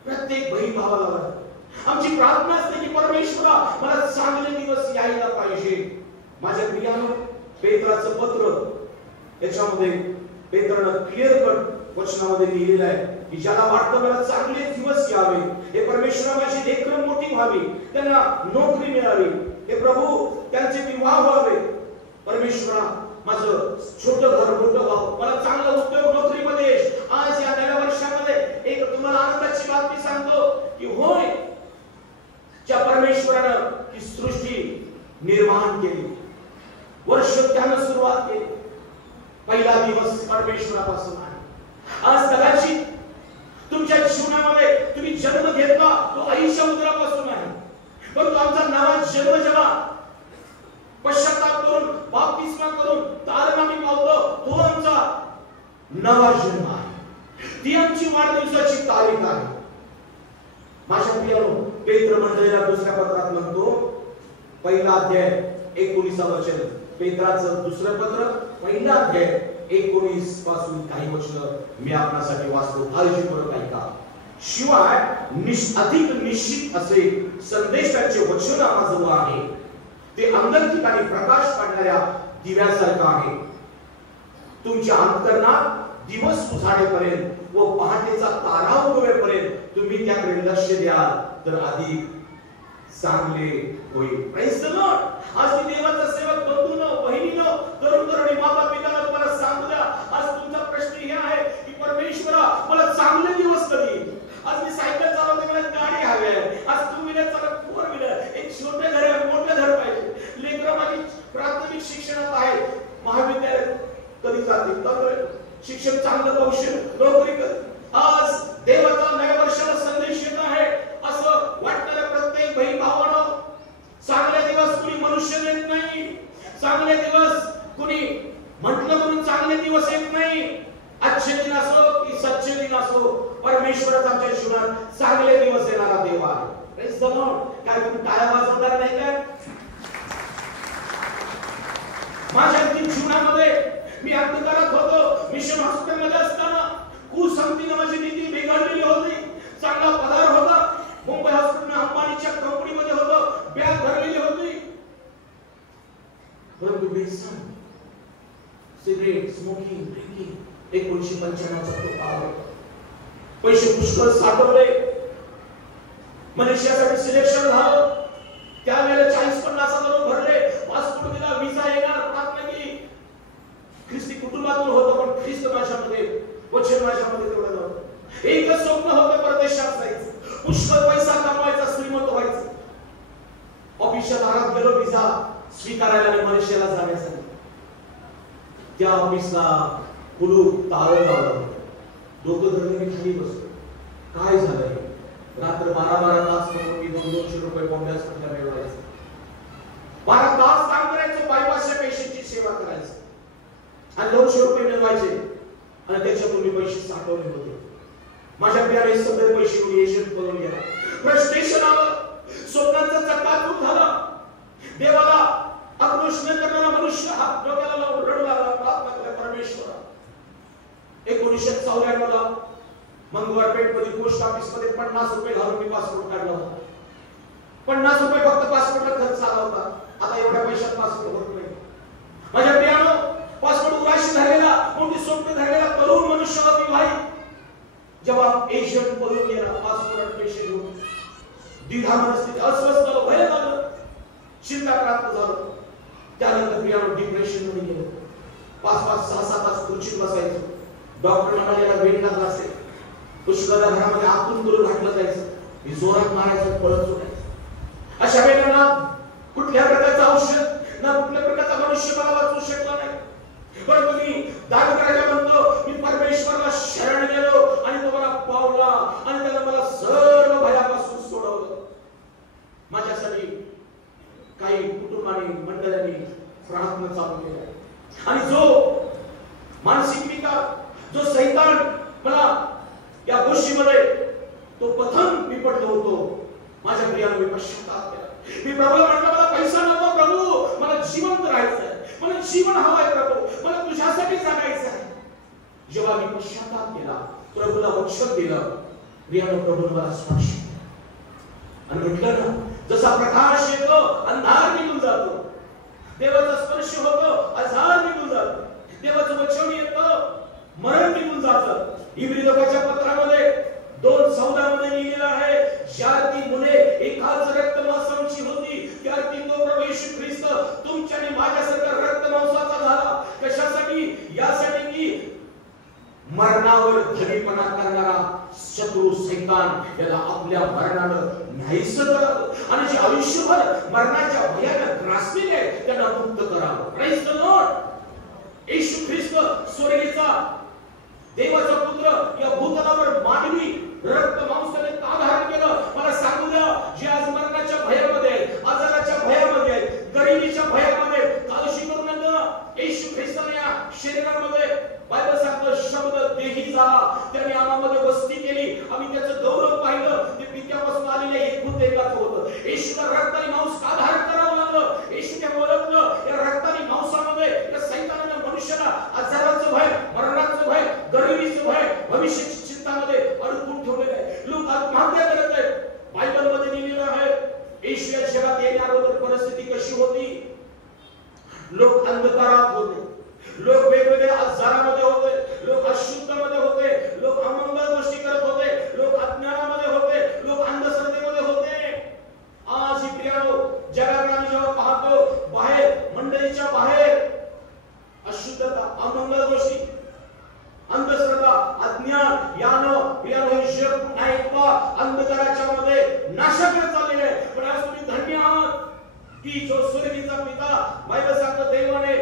प्रत्येक बहीण भावाला वाटतं. आमची प्रार्थना असते की परमेश्वरा, मला चांगले दिवस यायला पाहिजे. माझ्या प्रियानो, पेत्राचं पत्र याच्यामध्ये पेत्रानं क्लिअर कट वचनामध्ये लिहिलेलं आहे की ज्याला वाटतं मला चांगले दिवस यावे, हे परमेश्वरा माझी लेकरं मोठी व्हावी, त्यांना नोकरी मिळावी, हे प्रभू त्यांचे विवाह व्हावे, परमेश्वरा माझं छोटं घर मोठं व्हावं, मला चांगला उद्योग नोकरीमध्ये. आज या नव्या वर्षामध्ये एक तुम्हाला आनंदाची बातमी सांगतो की होय, ज्या परमेश्वरानं ही सृष्टी निर्माण केली, वर्ष त्यानं सुरुवात केली, पहिला दिवस परमेश्वरापासून आहे. आज कदाचित तुमच्या जीवनामध्ये तुम्ही जन्म घेतला तो आईच्या उदरापासून आहे, परंतु आमचा नवा जन्म जेव्हा पश्चाताप करून बाप्तिस्मा करून तारण आम्ही पावतो, तो आमचा नवा जन्म आहे. ती आमची वाढदिवसाची तारीख आहे. माझ्या प्रियानो, पेत्र मंडळीला दुसऱ्या पत्रात म्हणतो, पहिला अध्याय 19 वचन, पेत्राचं दुसरं पत्र पहिला अध्याय 19 पासून काही वचन मी आपल्यासाठी वाचतो, काळजीपूर्वक ऐका. शिवाय अधिक निश्चित असे संदेशाचे वचन आमजवळ आहे, ते अंतर ठिकाणी प्रकाश पाडणाऱ्या दिव्यासारखं आहे. तुमच्या अंतर्नात दिवस उजाडेपर्यंत व पहाटेचा तारा उगवेपर्यंत तुम्ही त्याकडे लक्ष द्याल तर अधिक चांगले होईल. Praise the Lord. आज मी देवाचा सेवक बंधूंनो, बहिणींनो, तरुण तरुणी, माता पितांना तुम्हाला सांगू द्या, आज तुमचा प्रश्न हे आहे की परमेश्वरा, मला चांगले दिवस कधी येतील? आज मी सायकल चालवते, मला गाडी हवी आहे. आज टू व्हीलर चालवते, फोर व्हीलर, एक छोटे घर आहे, मोठे घर पाहिजे. लेकरं माझी प्राथमिक शिक्षणात आहे, महाविद्यालयात कधी जातील, तर शिक्षण चांगलं कौशल नोकरी कर. आज देवाचा नव्या वर्षाला संदेश येत आहे, असं वाटणाऱ्या प्रत्येक बहीण भावांनो, चांगले दिवस कुणी मनुष्य देत नाही. चांगले दिवस कुणी म्हटलं म्हणून चांगले दिवस येत नाही. अच्छे दिन असो की सच्चे दिन असो, परमेश्वराचा आमच्या जीवनात चांगले दिवस येणारा देव आहे. Praise the Lord. काय तुम्ही टाळ्या वाजवणार नाही काय? माझ्या जीवनामध्ये मी अंधकारात होतो, मिशन हॉस्पिटलमध्ये असताना कुसंगतीने माझी नीती बिघडलेली होती. चांगला पगार होता, मुंबई हॉस्पिटल अंबानीच्या कंपनीमध्ये होतो, बॅग भरलेली होती, परंतु व्यसन, सिगरेट, स्मोकिंग, ड्रिंकिंग 1995 तो काळ होता. पैसे पुष्कळ साठवले, मलेशियासाठी सिलेक्शन झालं, त्यावेळेला 40-50 हजार भरले, पासपोर्ट दिला, व्हिसा येणार, प्रार्थना केली. ख्रिस्ती कुटुंबातून होतो, पण ख्रिस्त माझ्यामध्ये, वचन माझ्यामध्ये तेवढं नव्हतं. एकच स्वप्न होतं, परदेशात जायचं, पुष्कळ पैसा कमवायचा, श्रीमंत व्हायचं. ऑफिसच्या दारात गेलो व्हिसा स्वीकारायला आणि मलेशियाला जाण्यासाठी. त्या ऑफिसला कुलूप ताळं लावलं, डोकं धरलं, मी खाली बसलो. काय झालंय? रात्र 12 तास करून मी 200 रुपये बॉम्बे हॉस्पिटलला मिळवायचे. 12 तास काम करायचं, बायपासच्या पेशंटची सेवा करायचं आणि 200 रुपये मिळवायचे आणि त्याच्यातून मी पैसे साठवले होते. माझ्या प्रियाने सगळे पैसे एजंट करून गेला. फ्रस्ट्रेशन आलं, स्वप्नांचा चक्काचूर झाला. देवाला आक्रोश न करणारा मनुष्य हात डोक्याला लावून रडू लागला, प्रार्थना केला, परमेश्वरा. 1994 ला मंगळवारपेठ मध्ये पोस्ट ऑफिस मध्ये 50 रुपये घालून मी पासपोर्ट काढला होता. 50 रुपये फक्त पासपोर्टला खर्च आला होता. आता एवढ्या पैशात पासपोर्ट होत नाही. माझ्या प्रियानो, पासपोर्ट उराशी धरलेला, मोठी स्वप्न धरलेला तरुण मनुष्य विवाहित जेव्हा एशियन पळून गेला पासपोर्ट पैसे घेऊन, द्विधा मनस्थिती, अस्वस्थ झालो, भय झालं, चिंताक्रांत झालो. त्यानंतर प्रियानो डिप्रेशन मध्ये गेलो. 5-5, 6-6 तास खुर्चीत बसायचो. डॉक्टर म्हणाले वेळ लागला असेल. पुष्कळ घरामध्ये आतून करून घातलं जायचं, मी जोरात मारायचं, पळत सुटायचं. अशा वेळेला कुठल्या प्रकारचं औषध ना कुठल्या प्रकारचा मनुष्य मला वाचू शकला नाही. पण तुम्ही दाग करायला म्हणतो, मी परमेश्वराला शरण गेलो आणि तो मला पावला आणि त्याने मला सर्व भयापासून सोडवलं. माझ्यासाठी काही कुटुंबाने मंडळांनी प्रार्थना चालू केल्या आणि जो मानसिक विकार, जो सैतान मला या गोष्टीमध्ये तो प्रथम मी पडलो होतो, माझ्या प्रियाने मी पश्चाताप केला. मी प्रभूला म्हटलं, मला पैसा नको प्रभू, मला जिवंत राहायचं आहे, मला जीवन हवं आहे प्रभू, मला तुझ्यासाठी जगायचं आहे. जेव्हा मी पश्चाताप केला, प्रभूला वचन दिलं, प्रियाने प्रभूने मला स्पर्श केला आणि म्हटलं ना, जसा प्रकाश येतो अंधार निघून जातो, देवाचा स्पर्श होतो आजार निघून जातो, देवाचं वचन येतं मरण निघून जातं. इब्री लोकांच्या पत्रामध्ये 2:14 मध्ये लिहिलेलं आहे, ज्या ती मुले एकाच रक्तमांसाची होती, त्या ती तो प्रभू येशू ख्रिस्त तुमच्या आणि माझ्यासारखा रक्तमांसाचा झाला. कशासाठी? यासाठी की मरणावर धनीपणा करणारा शत्रू सैतान याला आपल्या मरणानं नाहीसं करावं आणि जे आयुष्यभर मरणाच्या भयानं ग्रासलेले आहेत त्यांना मुक्त करावं. Praise the lord. येशू ख्रिस्त स्वर्गीचा देवाचा पुत्र या भूतलावर मानवी रक्त मांसाने का धारण केलं? मला सांगू द्या, जे आज मरणाच्या भयामध्ये आहेत, आजाराच्या भयामध्ये आहेत, गरिबीच्या भयामध्ये, काळजी करू नका. येशू ख्रिस्ताने या शरीरामध्ये बायबल सांगतो शब्द देही झाला, त्याने आम्हामध्ये वस्ती केली, आम्ही त्याचं गौरव पाहिलं. ते पित्यापासून आलेले एकूण एकाच होतं. येशूला रक्ताने मांस का धारण करावं लागलं? येशूने ओळखलं या रक्ताने मांसामध्ये या सैतानाने मनुष्याला आजाराचं भय, मरणाचं भय, गरिबीचं भय, भविष्याची चिंतामध्ये अडकून ठेवलेलं आहे. लोक आत्महत्या करत आहेत. बायबल मध्ये लिहिलेलं आहे, येशू या जगात येण्या अगोदर परिस्थिती कशी होती? लोक अंधकारात होते, लोक वेगवेगळ्या आजारामध्ये होते, लोक अशुद्धमध्ये होते, लोक अमंगल गोष्टी करत होते, लोक अज्ञानामध्ये होते, लोक अंधश्रद्धेमध्ये होते. आज ही प्रियानो जगाकडे आम्ही जेव्हा पाहतो, बाहेर मंडळीच्या बाहेर अशुद्धता, अमंगल गोष्टी, अंधश्रद्धा, अज्ञान यानं प्रियानो जग नाही का अंधकाराच्या मध्ये नाशाकडे चाललेले आहे. पण आज तुम्ही धन्य आहात की जो स्वर्गीचा पिता, बायबल सांगतो देवाने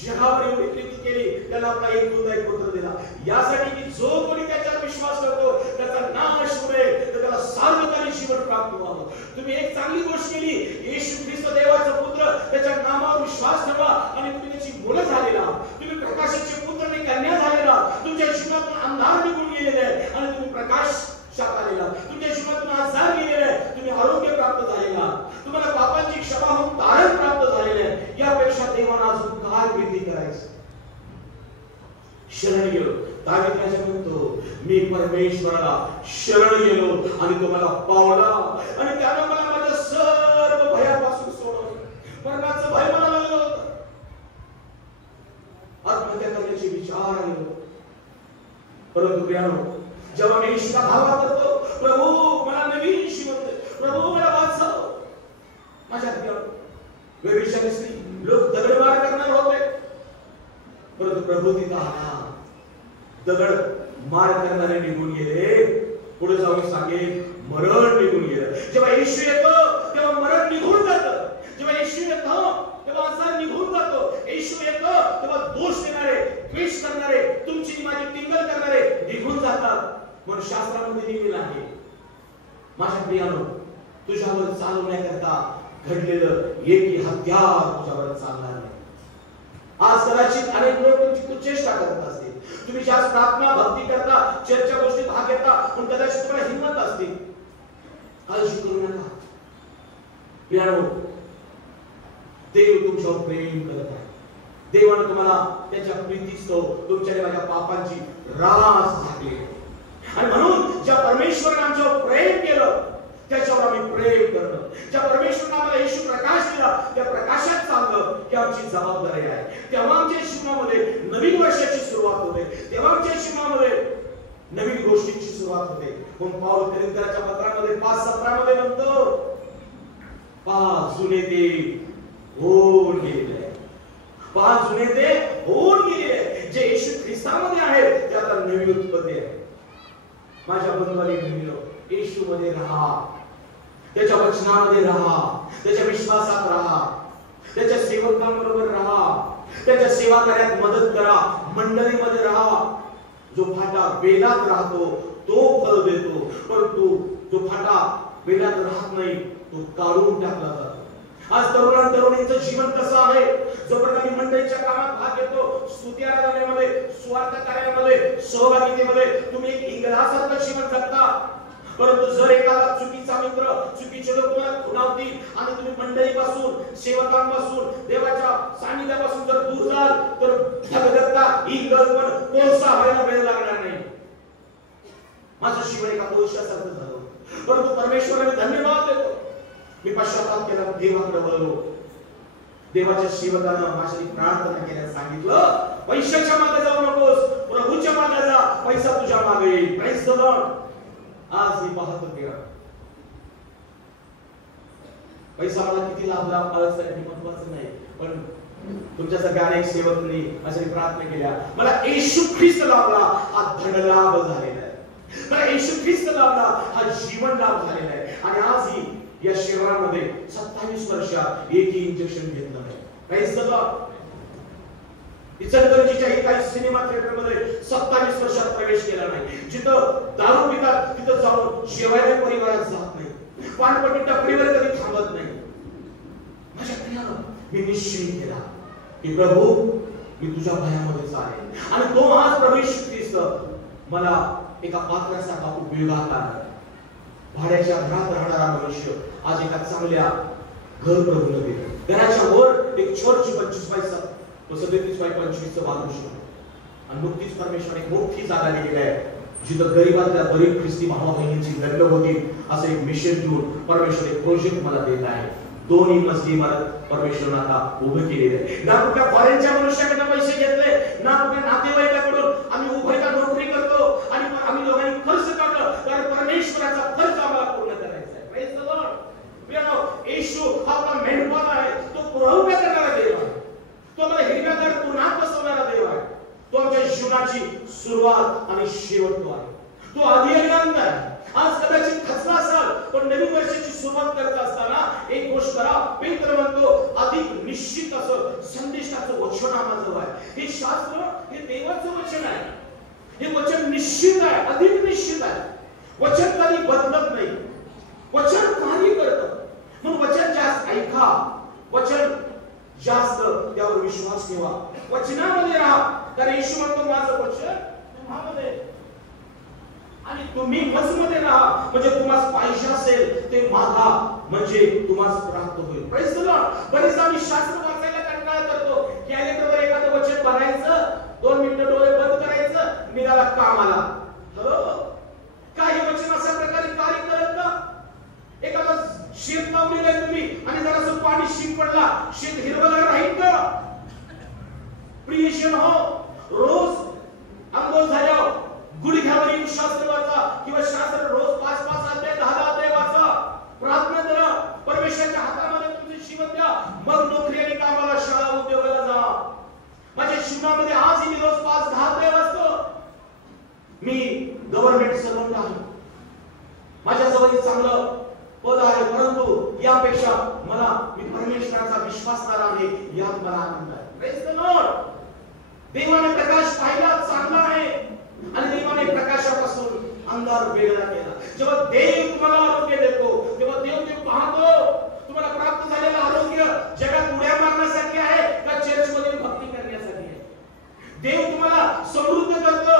जगावर एवढी प्रीती केली, त्याला आपला एक पुत्र दिला, यासाठी की जो कोणी त्याच्यावर विश्वास करतो त्याचा नाश होणे तर त्याला सार्वकालिक जीवन प्राप्त व्हावं. तुम्ही एक चांगली गोष्ट केली, येशू ख्रिस्त देवाचा पुत्र, त्याच्या नामावर विश्वास ठेवा आणि तुम्ही त्याची मुलं झालेला, तुम्ही प्रकाशाचे पुत्र आणि कन्या झालेला, तुमच्या जीवनातून अंधार निघून गेलेले आहे आणि तुम्ही प्रकाश आलेला, तुमच्या जीवनातून आजार गेलेला आहे, तुम्ही आरोग्य प्राप्त झालेला, तुम्हाला पापांची क्षमा होऊन तारण प्राप्त झालेले आहे. यापेक्षा देवाला अजून काय प्रीती करायचं? शरण गेलो. दावीद राजा म्हणतो, मी परमेश्वराला शरण गेलो आणि तो मला पावला आणि त्याने मला माझ्या सर्व भयापासून सोडवलं. मरणाचं भय मला लागलं होतं, आत्महत्या करण्याचे विचार आले, परंतु प्रियानो जेव्हा मी येशूला धावा करतो, प्रभू मला नवीन जीवन दे, प्रभू मला वाचव. माझ्या वेळेच्या स्त्री लोक दगडमार करणार होते, परंतु प्रभू तिथं आला, दगड मार करणारे निघून गेले. पुढे जाऊन सांगेल मरण निघून गेलं. जेव्हा येशू येतो तेव्हा मरण निघून जातं, जेव्हा येशू येतो तेव्हा आजार निघून जातो, येशू येतो तेव्हा दोष देणारे, द्वेष करणारे, तुमची माझी टिंगल करणारे निघून जातात. म्हणून शास्त्रामध्ये लिहिलेलं आहे, माझ्या प्रियानो तुझ्यावर चालवण्याकरता घडलेलं एकही हत्यार तुझ्यावर चालणार नाही. आज कदाचित अनेक लोक तुमची कुचेष्टा करत असतील, तुम्ही जास्त प्रार्थना भक्ती करता, चर्चा गोष्टीत भाग घेता, पण कदाचित तुम्हाला हिंमत असते. काळजी करू नका प्रियानो, देव तुमच्यावर प्रेम करत आहे. देवाने तुम्हाला त्याच्या प्रीतीस्तव तुमच्या आणि माझ्या पापांची रास झाकली आणि म्हणून ज्या परमेश्वराने आमच्यावर प्रेम केलं त्याच्यावर आम्ही प्रेम करणं, ज्या परमेश्वराने आम्हाला येशू प्रकाश दिला त्या प्रकाशात चालणं ही आमची जबाबदारी आहे. तेव्हा आमच्या जीवनामध्ये नवीन वर्षाची सुरुवात होते, तेव्हा आमच्या जीवनामध्ये नवीन गोष्टींची सुरुवात होते. म्हणून पाऊल कोरिंथीयांच्या पत्रामध्ये 5:17 मध्ये म्हणतो, पहा जुने ते होऊन गेलेले, पहा जुने ते होऊन गेलेले, जे येशू ख्रिस्तामध्ये आहेत ते आता नवी उत्पत्ती आहे. माझ्या बंधुआंनो, येशू मध्ये राहा, त्याच्या वचनामध्ये राहा, त्याच्या विश्वासात राहा, त्याच्या सेवकांबरोबर राहा, त्याच्या सेवा कार्यात मदत करा, मंडळीमध्ये राहा. जो फाटा वेलात राहतो तो फळ देतो, परंतु जो फाटा वेलात राहत नाही तो काढून टाकला जातो. आज तरुणांचं जीवन कसं आहे? जोपर्यंत मी मंडळीच्या कामात भाग घेतो, स्तुती आराधनेमध्ये, सुवार्थ कार्यामध्ये, सहभागितेमध्ये तुम्ही एक इंग्रजासारखं जीवन जगता. परंतु जर एखादा चुकीचा मित्र, चुकीचे लोक तुम्हाला खुणावतील आणि तुम्ही मंडळीपासून, सेवकांपासून, देवाच्या सानिध्यापासून जर दूर जाल तर धगधगता इंगल पण कोळसा व्हायला वेळ लागणार नाही. माझं जीवन एका कोळशासारखं झालं, परंतु परमेश्वराने धन्यवाद देतो. मी पश्चाताप केला, देवाकडे वळलो. देवाच्या सेवकानं माझी प्रार्थना केल्यास सांगितलं, पैशाच्या मागे जाऊ नकोस, प्रभूच्या मागे जा, पैसा तुझ्या मागे येईल. Praise the Lord. आज मी पाहतो की पैसा मला किती लाभला माझ्यासाठी महत्वाचं नाही, पण तुमच्यासारख्या अनेक सेवकांनी माझ्यासाठी प्रार्थना केल्या, मला येशू ख्रिस्त लाभला, हा धनलाभ झालेला आहे. मला येशू ख्रिस्त लाभला, हा जीवन लाभ झालेला आहे. आणि आजही या शरीरामध्ये 27 वर्षात एकही इंजेक्शन घेतलं नाही. Praise the Lord. इचलकरंजीच्या एका सिनेमा थिएटरमध्ये 27 वर्षात प्रवेश केला नाही. जिथं दारू पितात तिथं जाऊन जेवायला परिवारात जात नाही, पानपट्टी टपरीवर कधी थांबत नाही. माझ्या प्रियानं मी निश्चय केला की प्रभू मी तुझ्या भयामध्ये चालेल. आणि तो आज प्रभू येशू ख्रिस्त मला एका पात्रासारखा उपयोगात आला. भाड्याच्या घरात राहणारा मनुष्य आज एका चांगल्या घर प्रभूने दिलं. घराच्या वर एक छोटची 25 तो 37/25 बांधू शकतो. आणि नुकतीच परमेश्वर एक मोठी जागा दिलेली आहे जिथं गरीबातल्या गरीब ख्रिस्ती भावा बहिणींची लग्न होतील असं एक मिशन घेऊन परमेश्वर एक प्रोजेक्ट मला देत आहे. 2 मजली इमारत परमेश्वरने आता उभे केलेली आहे. ना कुठल्या फॉरेनच्या मनुष्याकडे पैसे घेतले, ना कुठल्या नातेवाईकाकडून आम्ही उभयता नोकरी करतो आणि आम्ही लोकांनी खर्च काढलं, कारण परमेश्वराचा खर्च आम्हाला पूर्ण करायचा आहे. Praise the lord. येशू हा आपला मेंढपाळ आहे, तो पुरवठा करणारा देव आहे, तो आम्हाला हिरव्यागार पुन्हा बसवणारा देव आहे. तो आमच्या जीवनाची सुरुवात आणि शेवट आहे. तो आधी आणि अंत आहे. आज कदाचित खचला असाल, पण नवीन वर्षाची सुरुवात करत असताना एक गोष्ट करा. पेत्र म्हणतो अधिक निश्चित असं संदेशाचं वचन आम्हाला आहे. हे शास्त्र हे देवाचं वचन आहे. हे वचन निश्चित आहे, अधिक निश्चित आहे. वचन कधी बदलत नाही, वचन कार्य करतं. म्हणून वचन जास्त ऐका, वचन जास्त त्यावर विश्वास ठेवा, वचनामध्ये राहा. कारण येशू म्हणतो माझं वचन तुम्हामध्ये आणि तुम्ही माझमध्ये राहा, म्हणजे तुम्हाला पाहिजे असेल ते मागा, म्हणजे तुम्हाला प्राप्त होईल. Praise the Lord. बरेच आम्ही शास्त्र वाचायला कंटाळा करतो. कॅलेंडरवर एखादं वचन बघायचं, 2 मिनिटं डोळे बंद करायचं, निघाला कामाला. काही वचन अशा प्रकारे कार्य करत ना. एखादा शेत लावलेलं आहे तुम्ही आणि जरासं पाणी शिंपडला, शेत हिरवंगार राहील का? प्रियजन हो, रोज अंघोळ झाल्यावर गुडघ्यावरील शास्त्र वाचा किंवा शास्त्र रोज 5-5 अध्याय 10 अध्याय वाचा, प्रार्थना करा, परमेश्वराच्या हातामध्ये तुमचे जीवन द्या, मग नोकरी आणि कामाला, शाळा उद्योगाला जा. माझ्या जीवनामध्ये आज मी रोज 5-10 अध्याय वाचतो. मी गव्हर्नमेंट सर्वंट आहे, माझ्याजवळ चांगलं पद आहे, परंतु यापेक्षा मला मी परमेश्वराचा विश्वासदार आहे, यात मला आनंद आहे. Praise the Lord. देवाने प्रकाश पाहिला, चांगला आहे, आणि देवाने प्रकाशापासून अंधार वेगळा केला. जेव्हा देव तुम्हाला आरोग्य देतो तेव्हा देव ते पाहतो. तुम्हाला प्राप्त झालेलं आरोग्य जगात उड्या मारण्यासाठी आहे का चर्चमध्ये भक्ती करण्यासाठी आहे? देव तुम्हाला समृद्ध करतो,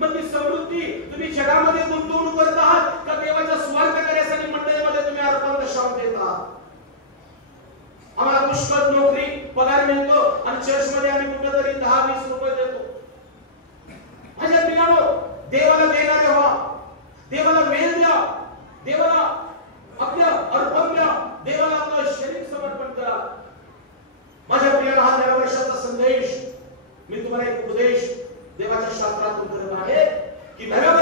मग ती समृद्धी तुम्ही जगामध्ये गुंतवणूक करत आहात का देवाचा स्वार्थ करण्यासाठी मंडळीमध्ये तुम्ही अर्पण दशांश देता? आम्हाला पुष्कळ नोकरी पगार मिळतो आणि चर्चमध्ये आम्ही कुठेतरी 10-20 रुपये देतो. माझ्या प्रियानो, देवाला देणारे व्हा, देवाला वेळ द्या, देवाला आपल्या अर्पण द्या, देवाला आपलं शरीर समर्पण करा. माझ्या प्रियाला हा 9 वर्षाचा संदेश मी तुम्हाला एक उपदेश देवाच्या शास्त्रातून करत आहे की 9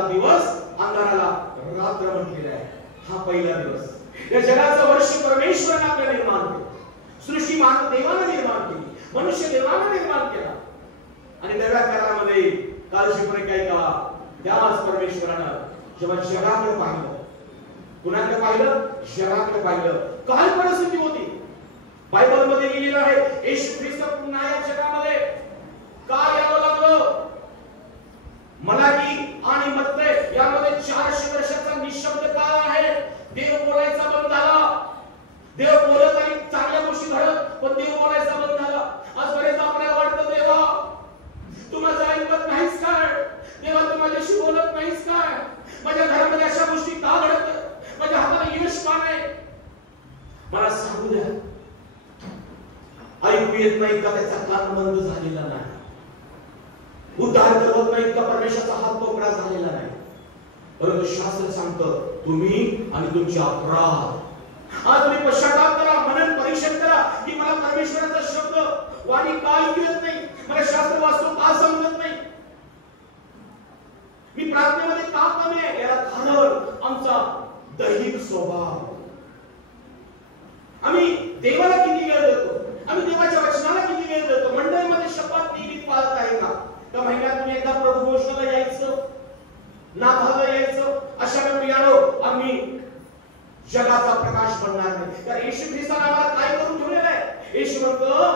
उजेडाला दिवस, अंधाराला रात्र म्हटलेला आहे. हा पहिला दिवस. या जगाचं वर्ष परमेश्वराने आपल्याला निर्माण केलं. सृष्टी देवाने निर्माण केली, मनुष्य देवाने निर्माण केला. आणि नव्या करारामध्ये कालशीपणे काय का, त्याच परमेश्वरानं जेव्हा जगाकडे पाहिलं, कुणाकडे पाहिलं? जगाकडे पाहिलं. काय परिस्थिती होती? बायबलमध्ये लिहिलेलं आहे, येशू ख्रिस्त पुन्हा या जगामध्ये का यावं लागलं? मलाकी आणि मत्ते यामध्ये 400 वर्षाचा निशब्द काळ आहे. देव बोलायचा बंद झाला. देव बोलत आणि चांगल्या गोष्टी घडत, पण देव बोलायचा बंद झाला. आज बरेच आपल्याला वाटतं, देवा तू माझं ऐकत नाहीस काय? देवा तू माझ्याशी बोलत नाहीस काय? माझ्या घरामध्ये अशा गोष्टी का घडत? माझ्या हाताला यश का नाही? मला सांगू द्या, ऐकू येत नाही का त्याचा कान बंद झालेला नाही? उद्धार करत नाही का परमेश्वराचा हात मोकळा झालेला नाही? परंतु शास्त्र सांगतं, तुम्ही आणि तुमचे अपराध. आज तुम्ही पश्चाताप करा, मनन परीक्षण करा की मला परमेश्वराचा शब्द वाणी का ऐकू येत नाही, मला शास्त्र वास्तव का समजत नाही, मी प्रार्थनेमध्ये का कमी आहे? याला कारण आमचा दैहिक स्वभाव. आम्ही देवाला किती वेळ देतो? आम्ही देवाच्या वचनाला किती वेळ देतो? मंडळीमध्ये शपथ नियमित पाळत आहे का? त्या महिन्यातून एकदा प्रभू घोषणाला यायचं, नाथाला यायचं. अशा प्रियानो, आम्ही जगाचा प्रकाश बनणार नाही. कारण येशू ख्रिस्ताने आम्हाला काय करून ठेवलेलं आहे? येशू म्हणतो,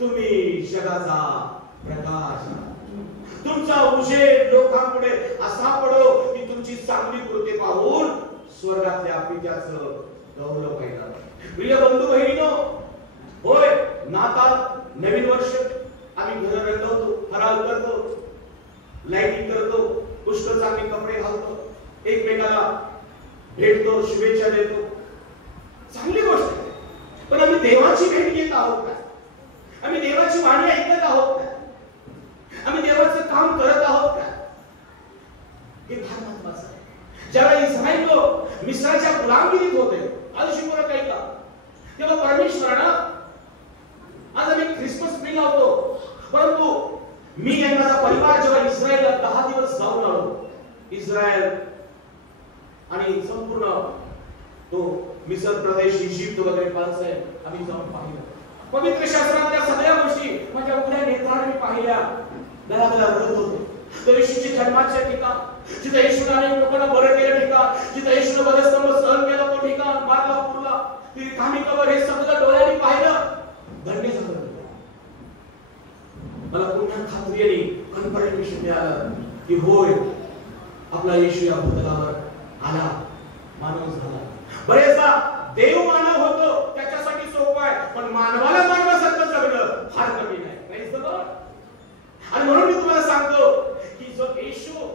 तुम्ही जगाचा प्रकाश. तुमचा उजेड लोकांपुढे असा पडो की तुमची चांगली कृत्ये पाहून स्वर्गातल्या पित्याचं गौरव व्हायला. प्रिय बंधू बहिणीनो, होय, नाताळ, नवीन वर्ष आम्ही घर रंगवतो, फराळ करतो, लाइटिंग करतो, पुष्कळ चांगले कपडे घालतो, एकमेकाला भेटतो, शुभेच्छा देतो. चांगली गोष्ट आहे. पण आम्ही देवाची भेट घेत आहोत का? आम्ही देवाची वाणी ऐकत आहोत का? आम्ही देवाचं काम करत आहोत का? हे फार महत्त्वाचं आहे. ज्यावेळी इस्रायल लोक मिस्राच्या गुलामगिरीत होते, आयुष्यभर काही का, तेव्हा परमेश्वरानं, आज आम्ही ख्रिसमस ट्री लावतो, परंतु मी आणि माझा परिवार जेव्हा इस्रायलला 10 दिवस जाऊन आलो, इस्रायल आणि संपूर्ण तो मिसर प्रदेश, इजिप्त वगैरे पाहिजे, आम्ही जाऊन पाहिलं. पवित्र शास्त्रातल्या सगळ्या गोष्टी माझ्या उघड्या नेत्राने मी पाहिल्या. गलागला रडत होते. तर येशूच्या जन्माचे ठिकाण, जिथे येशूने अनेक लोकांना बरं केलं ठिकाण, जिथे येशूने वधस्तंभ सहन केला तो ठिकाण, मारला पुरला, ती रिकामी कबर, हे सगळं डोळ्यांनी पाहिलं. धन्य झालं. मला पुन्हा खात्री आली, कन्फर्मेशन मिळालं की होय, आपला येशू या भूतलावर आला, मानव झाला. बरेचदा देव मानव होतो त्याच्यासाठी सोपं आहे, पण मानवाला मानवासारखं जगणं फार कमी नाही. Praise the Lord. आणि म्हणून मी तुम्हाला सांगतो की जो येशू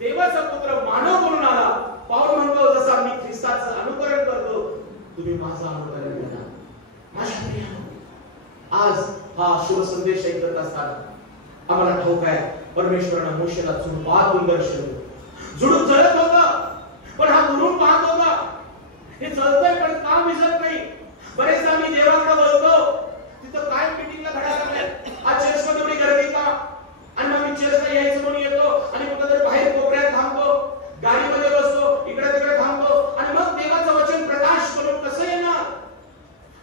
देवाचा पुत्र मानव म्हणून आला, पाऊल म्हणतो, जसा मी ख्रिस्ताचं अनुकरण करतो, तुम्ही माझं अनुकरण करा. माझ्या प्रियानो, आज हा शुभ संदेश ऐकत असताना आम्हाला ठाऊक आहे, परमेश्वरानं मोशेला चुंबातून दर्शवलं. जुडून जळत होता, पण हा दुरून पाहत होता. हे जळतंय पण का विजत नाही? बरेचदा आम्ही देवाकडे बोलतो, तिथं काय मीटिंगला घडायला लागलंय, आज चर्चमध्ये एवढी गर्दी का? आणि मग मी चर्चला यायचं म्हणून येतो आणि कुठेतरी बाहेर कोपऱ्यात थांबतो, गाडीमध्ये बसतो, इकडे तिकडे थांबतो, आणि मग देवाचं वचन प्रकाश करून कसं येणार?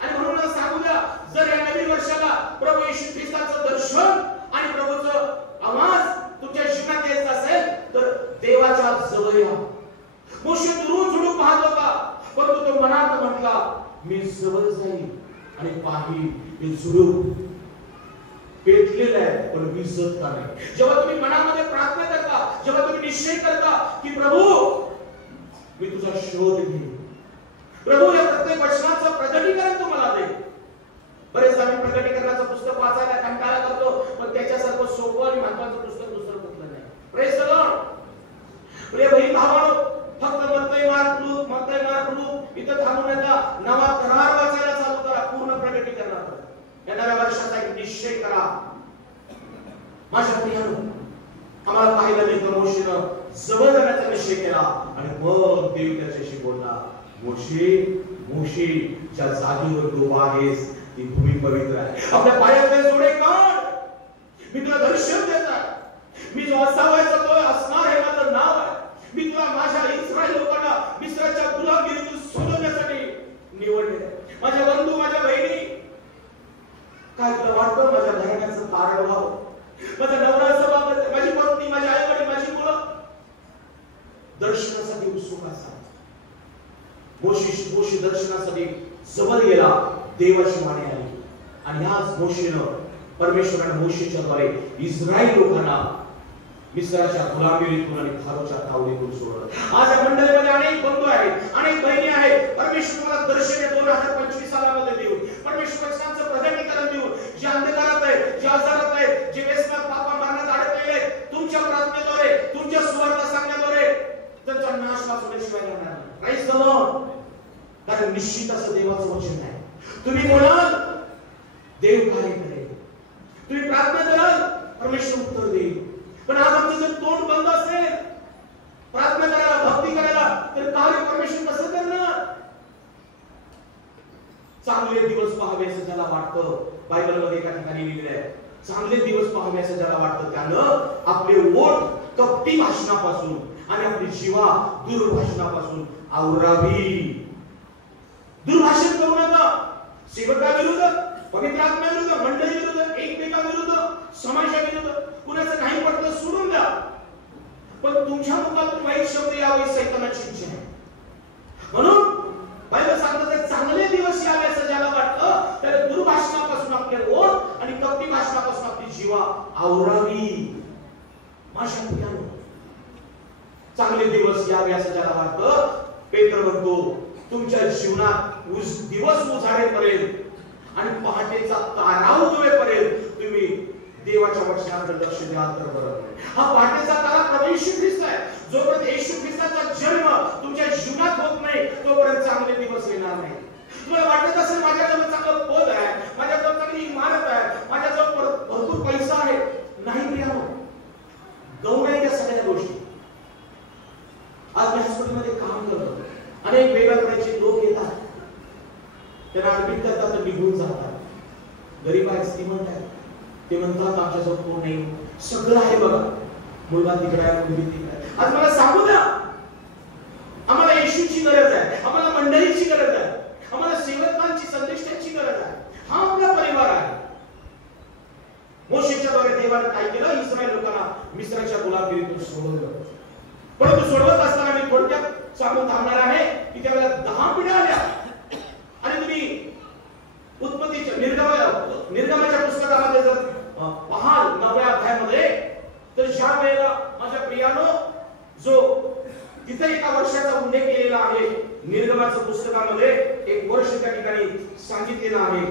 आणि म्हणून मला सांगू द्या, जर या नवीन वर्षाला प्रभू येशू ख्रिस्ताचं दर्शन आणि प्रभूचं आवाज तुमच्या जीवनात यायचं असेल, तर देवाच्या जवळ या. मोशे दुरून झुडून पाहत होता, परंतु तो मनात म्हटला, मी जवळ जाईल आणि पाही हे झुडून पेटलेलं आहे, पण विजत का नाही. जेव्हा तुम्ही मनामध्ये प्रार्थना करता, जेव्हा तुम्ही निश्चय करता की प्रभू मी तुझा शोध घेईन, प्रभू या प्रत्येक वचनाचं प्रकटीकरण तुम्हाला दे. बरेचदा मी प्रकटीकरणाचं पुस्तक वाचायला कंटाळा करतो, पण त्याच्यासारखं सोपं आणि महत्त्वाचं पुस्तक दुसरं कुठलं नाही. Praise the Lord. प्रिय बहीण भावांनो, फक्त म्हणतोय मार्क इथं थांबू नका. नवा करार वाचायला चालू करा, पूर्ण प्रकटीकरणात. या नव्या वर्षाचा एक निश्चय करा. माझ्या प्रियानो, आम्हाला पाहिलं नाही तर मोशेनं जवळ जाण्याचा निश्चय केला आणि मग देव त्याच्याशी बोलला, मोशे ज्या जागेवर तू आहेस ती भूमी पवित्र आहे. आपल्या पायातले जोडे काढ, मी तुला दर्शन देत आहे. मी जो असावायचा तो असणार हे माझं नाव आहे. वाढवावं, माझा नवरा असा वागत, माझी पत्नी, माझी आई वडील, माझी मुलं दर्शनासाठी उत्सुक असतात. मोशे दर्शनासाठी जवळ गेला, देवाची वाणी आली आणि ह्याच मोशेनं परमेश्वराने मोशेच्या द्वारे इस्रायल लोकांना मिस्राच्या गुलामीतून आणि फारोच्या तावडीतून सोडलं. आज या मंडळीमध्ये अनेक बंधू आहेत, अनेक बहिणी आहेत. परमेश्वर मला दर्शन 2025 सालामध्ये देऊ, परमेश्वर वचनाचं प्रगटीकरण देऊ. जे अंधकारात आहे, जे आजारात आहे, जे व्यसनात पापा मरणात अडकलेले आहेत, तुमच्या प्रार्थनेद्वारे, तुमच्या सुवार्ता सांगण्याद्वारे त्यांचा नाश वाचवल्याशिवाय राहणार नाही. Praise the Lord. कारण निश्चित असं देवाचं वचन आहे. तुम्ही बोलाल, देव कार्य करेल. तुम्ही प्रार्थना कराल, परमेश्वर उत्तर देईल. पण आज आमचं जर तोंड बंद असेल प्रार्थना करायला, भक्ती करायला, तर कार्य परमेश्वर कसं करणार? चांगले दिवस पाहावे असं ज्याला वाटतं, बायबलमध्ये एका ठिकाणी लिहिलेलं आहे, चांगले दिवस पाहावे असं ज्याला वाटतं त्यानं आपले ओठ कपटी भाषणापासून आणि आपली जीवा दुर्भाषणापासून आवरावी. दुर्भाषण करू नका. सेवकाविरुद्ध, पवित्र आत्म्याविरुद्ध, मंडळीविरुद्ध, एकमेकांविरुद्ध, समाजाविरुद्ध, कुणाचं नाही पडलं सोडून द्या. पण तुमच्या मुखातून वाईट शब्द यावे सैतानाची इच्छा आहे. म्हणून बायबल सांगतं चांगले दिवस यावे असं ज्याला वाटतं तर दुर्भाषणापासून आपले ओठ आणि कपटी भाषणापासून आपली जीवा आवरावी. माझ्या प्रियानो, चांगले दिवस यावे असं ज्याला वाटतं, पेत्र म्हणतो तुमच्या जीवनात दिवस उजाडेपर्यंत आणि पहाटेचा तारा उगवेपर्यंत तुम्ही देवाच्या वचनाकडे लक्ष द्या तर बरं. हा पहाटेचा तारा प्रभू येशू ख्रिस्त आहे. जोपर्यंत येशू ख्रिस्ताचा जन्म तुमच्या जीवनात होत नाही तोपर्यंत चांगले दिवस येणार नाही. तुम्हाला वाटत असेल माझ्याजवळ चांगलं पद आहे, माझ्याजवळ चांगली इमारत आहे, माझ्याजवळ भरपूर पैसा आहे. नाही प्रियानो, गौण आहे त्या सगळ्या गोष्टी. आज मी हॉस्पिटलमध्ये काम करतो, अनेक वेगळ्या प्रकारचे लोक येतात, त्यांना ऍडमिट करतात तर निघून जातात. गरीब आहेत, श्रीमंत आहेत, ते म्हणतात आमच्याजवळ कोण नाही, सगळं आहे बघा, मुलगा तिकडे आहे, मुलगी तिकडे आहे. आज मला सांगू द्या, आम्हाला येशूची गरज आहे, आम्हाला मंडळीची गरज आहे, आम्हाला सेवकांची, संदेशाची गरज आहे. हा आपला परिवार आहे. मोशेच्या द्वारे देवाने काय केलं? इस्रायल लोकांना मिस्राच्या गुलामीतून सोडवलं. परंतु सोडवत असताना मी थोडक्यात सांगून थांबणार आहे की त्यावेळेला 10 पिढ्या आल्या. आणि तुम्ही उत्पत्तीच्या निर्गमाच्या पुस्तकामध्ये जर पहाल 9व्या अध्यायामध्ये, तर ज्या वेळेला माझ्या प्रियानो जो तिथे एका वर्षाचा उल्लेख केलेला आहे, निर्गमाच्या पुस्तकामध्ये एक वर्ष त्या ठिकाणी सांगितलेलं आहे.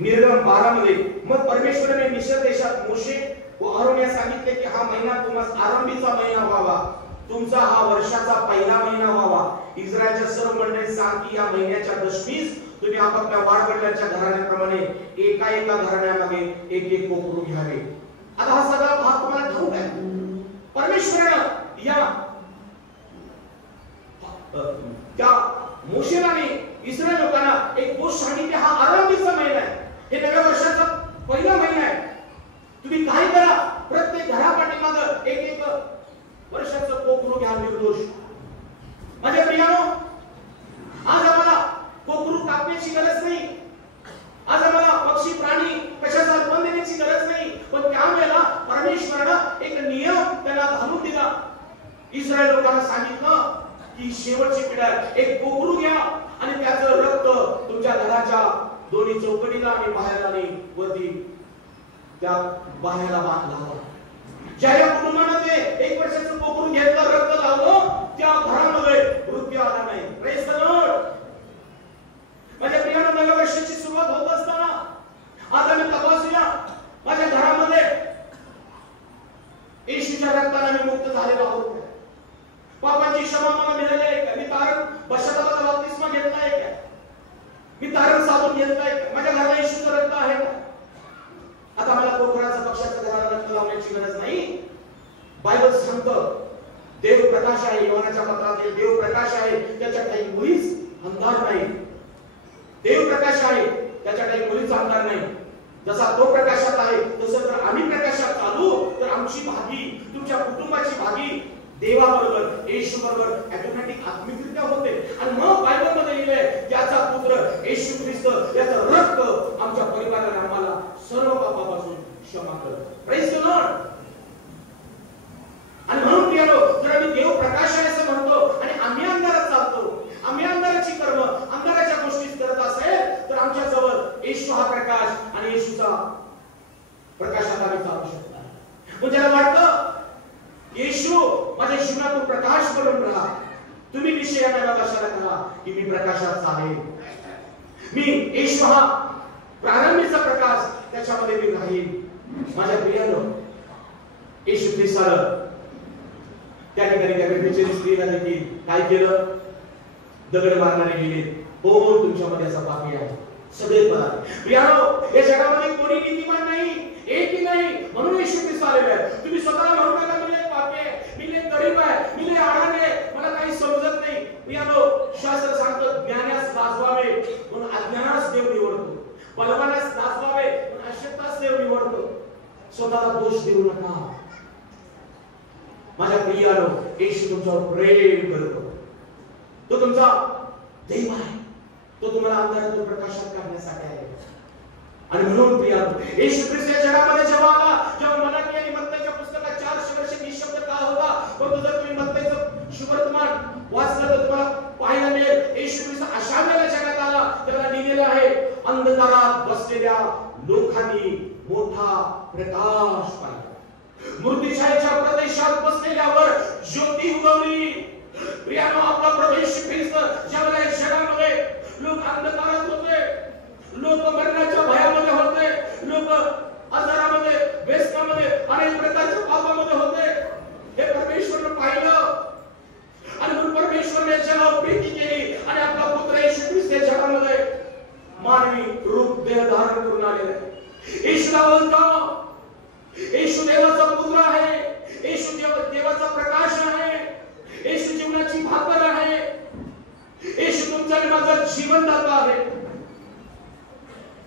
निर्गम 12 मध्ये, मग परमेश्वराने मिस्र देशात मोशे व आरोन यास सांगितले की हा महिना तुम्हास आरंभीचा महिना व्हावा, तुमचा हा वर्षाचा पहिला महिना व्हावा. इस्रायलच्या सर्व मंडळी सांग की या महिन्याच्या दशमीस तुम्ही आपापल्या वाडवडिलांच्या घराण्याप्रमाणे एका एका घराण्यामागे एक एक कोकरू घ्यावे. आता हा सगळा भाग तुम्हाला ठाऊक आहे. परमेश्वराने या त्या मोशेलाने इस्रायल लोकांना एक गोष्ट सांगितली, हा आरंभीचा महिना आहे, हे नव्या वर्षाचा पहिला महिना आहे. तुम्ही काय करा, प्रत्येक घरापाठीमागे एक एक वर्षाचं कोकरू घ्या निर्दोष. माझ्या प्रियानो, आज आम्हाला कोकरू कापण्याची गरज नाही, आज आम्हाला पक्षी प्राणी कशाचा अर्पण देण्याची गरज नाही. पण त्यावेळेला परमेश्वरानं एक नियम त्याला घालून दिला. इस्रायल लोकांना सांगितलं की शेवटची पिढा एक कोकरू घ्या आणि त्याचं रक्त तुमच्या घराच्या दोन्ही चौकटीला आणि बाहेरला आणि वरती त्या बाहेरला लावा. ज्या कुटुंबाने ते एक वर्षाचं कोकरू घेतलं, रक्त लावलं, त्या घरामध्ये मृत्यू आला नाही. Praise the Lord. माझ्या प्रियानं नव्या वर्षाची सुरुवात होत असताना आज आम्ही तपासूया माझ्या घरामध्ये येशूच्या रक्ताने मी मुक्त झालेलो आहोत. पापाची क्षमा मला मिळाली आहे का? मी तारण पश्चातापाचा बप्तिस्मा घेतला आहे का? मी तारण साबून घेतला आहे का? माझ्या घराला येशूचं रक्त आहे का? आता मला कोकराचा पक्षाचा घराला रक्त लावण्याची गरज नाही. बायबल सांगतं देव प्रकाश आहे. योहानाच्या पत्रातील देव प्रकाश आहे, त्याच्या काही मुळीच अंधार नाही. देव प्रकाश आहे, त्याच्या काही मुळीच अंधार नाही. जसा तो प्रकाशात आहे तसं जर आम्ही प्रकाशात चालू तर आमची भागी, तुमच्या कुटुंबाची भागी देवाबरोबर, येशू बरोबर ऑटोमॅटिक आत्मिकरित्या होते. आणि मग बायबलमध्ये लिहिलंय त्याचा पुत्र येशू येशू ख्रिस्त याचं रक्त आमच्या परिवाराला आम्हाला सर्व पापापासून क्षमा कर. Praise the Lord. आणि म्हणून प्रियानो, जर आम्ही देव प्रकाश आहे असं म्हणतो आणि आम्ही अंधारात चालतो, आम्ही अंधाराची कर्म, अंधाराच्या गोष्टी करत असेल, तर आमच्या जवळ येशू हा प्रकाश आणि येशूचा प्रकाशात आम्ही चालू शकतो. म्हणजे मला वाटतं येशू माझ्या जीवनातून प्रकाश बनून राहा. तुम्ही निश्चयाने कशाला करा की मी प्रकाशात चालेल. मी येशू हा प्रारंभीचा प्रकाश, त्याच्यामध्ये मी राहील. माझ्या प्रियानो, येशू ख्रिस्तानं त्या ठिकाणी त्या व्यक्तीच्या स्त्रीला देखील काय केलं? दगड मारणारे गेले. हो, तुमच्यामध्ये असा पापी आहे, सगळे पराधीन. प्रियानो, या जगामध्ये कोणी नीतिमान नाही, एकही नाही. म्हणून येशू ख्रिस्त आलेला आहे. तुम्ही स्वतःला म्हणू नका मी लय पापी आहे, मी लय गरीब आहे, मी लय अडाणी आहे, मला काही समजत नाही. प्रियानो, शास्त्र सांगतं ज्ञानास लाजवावे म्हणून अज्ञानास देव निवडतो, बलवानास लाजवावे म्हणून अशक्तास देव निवडतो. स्वतःला दोष देऊ नका. माझ्या प्रियानो, येशू तुमच्यावर प्रेम करतो. तो तुमचा देव आहे. तो तुम्हाला अंधारातून प्रकाशात काढण्यासाठी आहे. आणि म्हणून प्रियानो, येशू ख्रिस्त या जगामध्ये जेव्हा आला, जेव्हा मलाकी आणि मत्तईच्या पुस्तकात 400 वर्ष निशब्द काळ होता, परंतु जर तुम्ही मत्तईचं शुभवर्तमान वाचलं तर तुम्हाला पाहायला मिळेल येशू ख्रिस्त अशा वेळेला जगात आला, त्याला लिहिलेलं आहे, अंधकारात बसलेल्या लोकांनी मोठा प्रकाश पाहिला. मूर्तिछायेच्या प्रदेशात बसलेल्यावर ज्योती उगवली. प्रियानो, आपला प्रभू येशू ख्रिस्त ज्यावेळेला जगामध्ये लोक अंधकारात होते, लोक मरणाच्या भयामध्ये होते, लोक आजारामध्ये, व्यसनामध्ये, अनेक प्रकारच्या पापामध्ये होते, हे परमेश्वरने पाहिलं. आणि म्हणून परमेश्वरने जगावर प्रीती केली आणि आपला पुत्र येशू ख्रिस्त जगामध्ये मानवी रूप देह धारण करून आलेला आहे. येशूला बोलतो, येशू देवाचा पुत्र आहे, येशू देवाचा प्रकाश आहे, येशू जीवनाची भाकर आहे, येशू तुमच्या आणि माझा जीवनदाता आहे.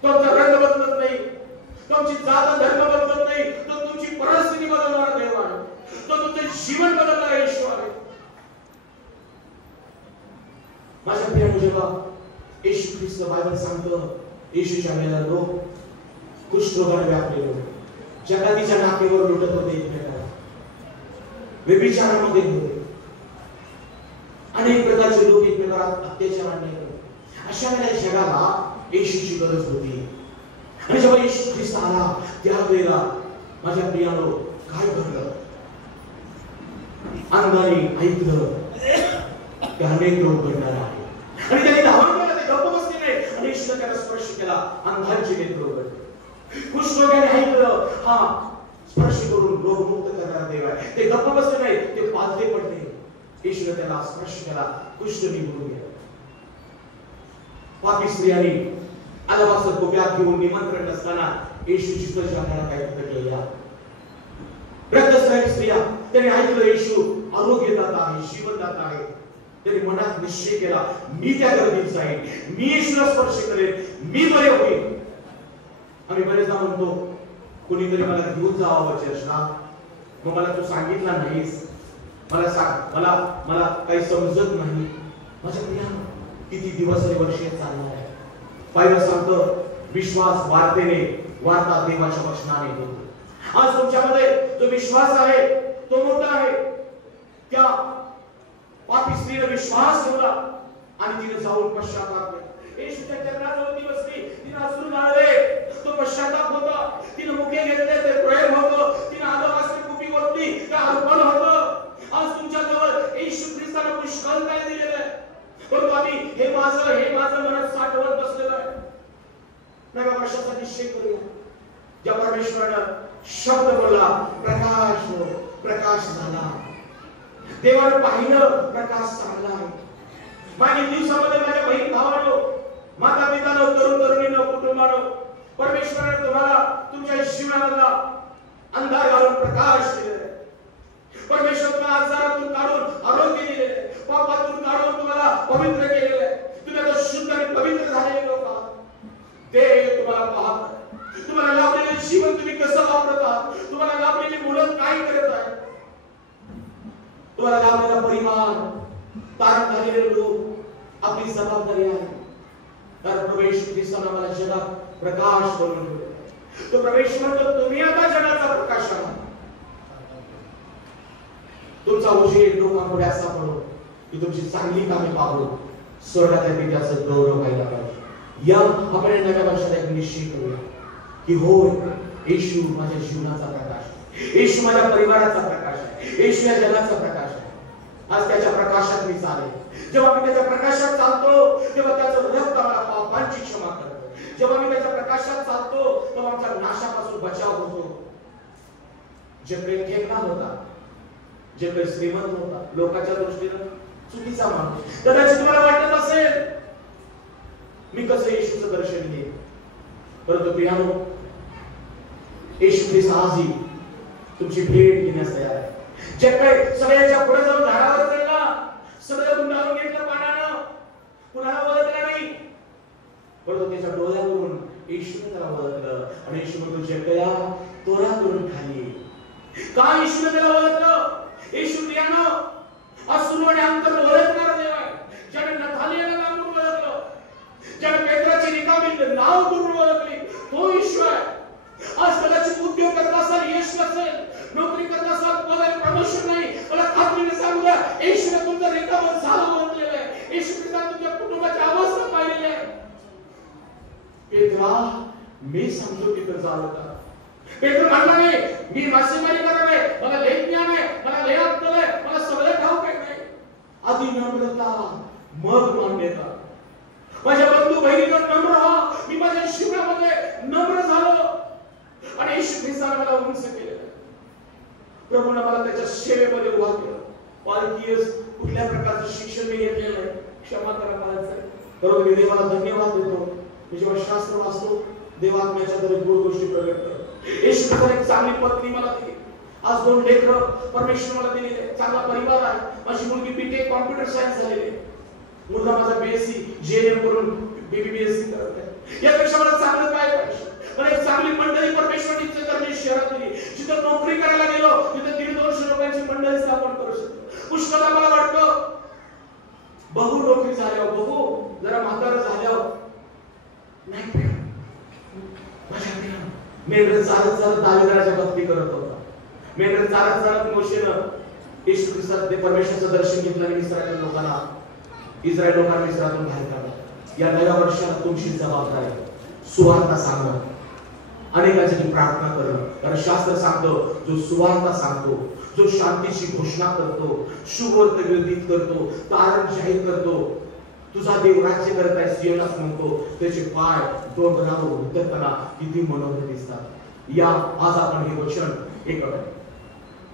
तुमचा रंग बदलत नाही, तुमची जात धर्म बदलत नाही, तो तुमची परिस्थिती बदलणारा देव आहे, तो तुमचे जीवन बदलणारा येशू आहे. माझ्या प्रिय जेव्हा येशू ख्रिस्त बायबल सांगतो, येशूच्या वेळेला लोक कुष्ठरोगाने व्यापलेले होते, जगातीच्या नाकेवर लुटत होते, एकमेकाला व्यभिचारामध्ये होते, अनेक प्रकारचे लोक एकमेकांवर अत्याचाराने होते. अशा वेळेला जगाला येशूची गरज होती. आणि जेव्हा येशू ख्रिस्त आला, त्यावेळेला माझ्या प्रियानो काय घडलं? अंगाने ऐकलं की अनेक लोक घडणार आहे, आणि त्यांनी धावून गेला, ते गप्प बसले नाही, आणि येशूने त्याला स्पर्श केला, अंधांची नेत्र उघडली. कुष्ठरोग्याने ऐकलं, हा स्पर्श करून रोग मुक्त करणारा देव आहे. ते गप्प बसले नाही, ते पाजले पडले. येशूने त्याला स्पर्श केला, कुष्ठ निघून गेला. पापी स्त्रियांनी अलवासर कोप्यात घेऊन निमंत्रण नसताना येशूची स्पर्शाला काय केल्या? रक्तस्रावी स्त्रिया, त्यांनी ऐकलं येशू आरोग्यदाता आहे, जीवनदाता आहे. त्यांनी मनात निश्चय केला, मी त्या गर्दीत जाईन, मी येशूला स्पर्श करेन, मी बरे होईन. आम्ही बरेचदा म्हणतो, कोणीतरी मला घेऊन जावं चर्चला, मग मला तू सांगितला नाहीस, मला सांग, मला काही समजत नाही. माझ्या प्रिया, किती दिवस आणि वर्षे चालणार आहे. बायबल सांगतं, विश्वास वार्तेने, वार्ता देवाच्या वचनाने होतो. आज तुमच्यामध्ये जो विश्वास आहे तो मोठा आहे. त्या पापी स्त्रीने विश्वास ठेवला आणि तिने जाऊन पश्चाताप केला. येशूच्या चरणाजवळ बसली, तिने अश्रू गाळले, तो पश्चाताप होता. तिने मुखे घेतले, ते प्रेम होतं. तिने आदरास्त्र कुपी ओतली, ते अर्पण होतं. आज तुमच्या जवळ येशू ख्रिस्ताने पुष्कळ काय दिलेलं आहे, परंतु आम्ही हे माझं म्हणत साठवत बसलेलो आहे. नव्या वर्षाचा निश्चय करूया. ज्या परमेश्वरानं शब्द बोलला, प्रकाश हो, प्रकाश झाला. देवानं पाहिलं, प्रकाश चांगला आहे. मागील दिवसामध्ये माझ्या बहीण भावांनो, माता पितांनो, तरुण तरुणींनो, कुटुंबांनो, परमेश्वराने तुम्हाला तुमच्या जीवनाला अंधार घालून प्रकाश दिलेला आहे. परमेश्वर तुम्हाला आजारातून काढून आरोग्य दिलेले आहे, पापातून काढून तुम्हाला पवित्र केलेले आहे. तुम्ही आता शुद्ध आणि पवित्र झालेले लोक आहात. देव तुम्हाला पाहत, तुम्हाला लाभलेले जीवन तुम्ही कसं वापरत आहात, तुम्हाला लाभलेली मुलं काय करत आहेत, तुम्हाला लाभलेला परिवार, तारण झालेले लोक, आपली जबाबदारी आहे. तर प्रभू येशू ख्रिस्ताने आम्हाला जगात प्रकाश करून ठेवले. तो प्रवेश म्हणतो तुम्ही आता जगाचा प्रकाश आहात. तुमचा उजेड लोकांपुढे असा पडो की तुमची चांगली कामे पाहून स्वर्गाच्या पित्याचं गौरव व्हायला पाहिजे. या आपण नव्या वर्षात एक निश्चय करूया की होय, येशू माझ्या जीवनाचा प्रकाश आहे, येशू माझ्या परिवाराचा प्रकाश आहे, येशू या जगाचा प्रकाश आहे. आज त्याच्या प्रकाशात मी चालेल. जेव्हा मी त्याच्या प्रकाशात चालतो तेव्हा त्याचं रक्त मला पापांची क्षमा करतो. जेव्हा मी त्याच्या प्रकाशात चालतो तेव्हा आमच्या नाशापासून बचाव होतो. जे काही ठेकणा होता, जे काही श्रीमंत होता, लोकांच्या दृष्टीने चुकीचा माणूस, कदाचित तुम्हाला वाटत असेल मी कसं येशूचं दर्शन घेईन. परंतु प्रियानो, येशू ख्रिस्त आजही तुमची भेट घेण्यास तयार आहे. जे काही सगळ्यांच्या पुढे जाऊन झाडावर चढला, सगळं गुंडाळून घेतलं पाण्यानं, कुणाला ओळखलं नाही, परंतु त्याच्या डोळ्यावरून येशूने त्याला ओळखलं. आणि येशू म्हणतो जकया तोरा करून खाली. का येशूने त्याला ओळखलं? येशू प्रियानो आज सुरू आणि अंतर ओळखणारा देव आहे. ज्याने नथालियाला लांबून ओळखलं, ज्याने पेत्राची रिकामी नाव करून ओळखली, तो येशू आहे. आज कदाचित उद्योग करत असाल, यश नसेल, नोकरी करत असाल, पगार प्रमोशन नाही, मला खात्रीने सांगू द्या येशूने तुमचं रिकामं झालं ओळखलेलं आहे. येशू ख्रिस्ताने तुमच्या कुटुंबाची अवस्था पाहिलेली आहे. पेत्रा मी सांगतो तिथं चालत का? पेत्र म्हणला नाही मी मासेमारी करणार आहे, मला लय ज्ञान आहे, मला लय अक्कल आहे, मला सगळं ठाऊक आहे. नाही, आधी नम्रता मग मान्यता. माझ्या बंधू बहिणीवर नम्र व्हा. मी माझ्या जीवनामध्ये नम्र झालो आणि येशू ख्रिस्ताने मला उंच केलं. प्रभूने मला त्याच्या सेवेमध्ये उभा केलं. पालखीस कुठल्या प्रकारचं शिक्षण मी घेतलेलं आहे, क्षमा करा मला. बरोबर, मी देवाला धन्यवाद देतो. मी जेव्हा शास्त्र वाचतो देवात्म्याच्या तरी गोड गोष्टी प्रगट करतो. येशू ख्रिस्ताने एक चांगली पत्नी मला दिली. आज 2 लेकरं परमेश्वर मला दिलेले. चांगला परिवार आहे. माझी मुलगी बीटेक कॉम्प्युटर सायन्स झालेली आहे. मुलगा माझा बीएससी जेएनएम करून बीबीबीएससी करत आहे. यापेक्षा मला चांगलं काय पाहिजे? मला एक चांगली मंडळी परमेश्वराने इचलकरंजी शहरात दिली. जिथं नोकरी करायला गेलो तिथं 150-200 लोकांची मंडळी स्थापन करू शकतो. पुष्कळदा मला वाटतं बघू नोकरी झाल्यावर, बघू जरा म्हातारं झाल्यावर नाही. मेंढर चालत चालत दाविदाच्या भक्ती करत होता. मेंढर चालत चालत मोशेनं येशू ख्रिस्ताचे परमेश्वराचं दर्शन घेतलं आणि इस्रायल लोकांना मिस्रातून बाहेर काढलं. या नव्या वर्षाला तुमची जबाबदारी सुवार्ता सांगणं, अनेकांसाठी प्रार्थना करणं. कारण शास्त्र सांगतं जो सुवार्ता सांगतो, जो शांतीची घोषणा करतो, शुभवर्त विदित करतो, तारण जाहीर करतो, तुझा देव राज्य करत आहे सियोनास म्हणतो, त्याचे पाय डोंगरावर उतरताना किती मनोहर दिसतात. या आज आपण हे वचन एक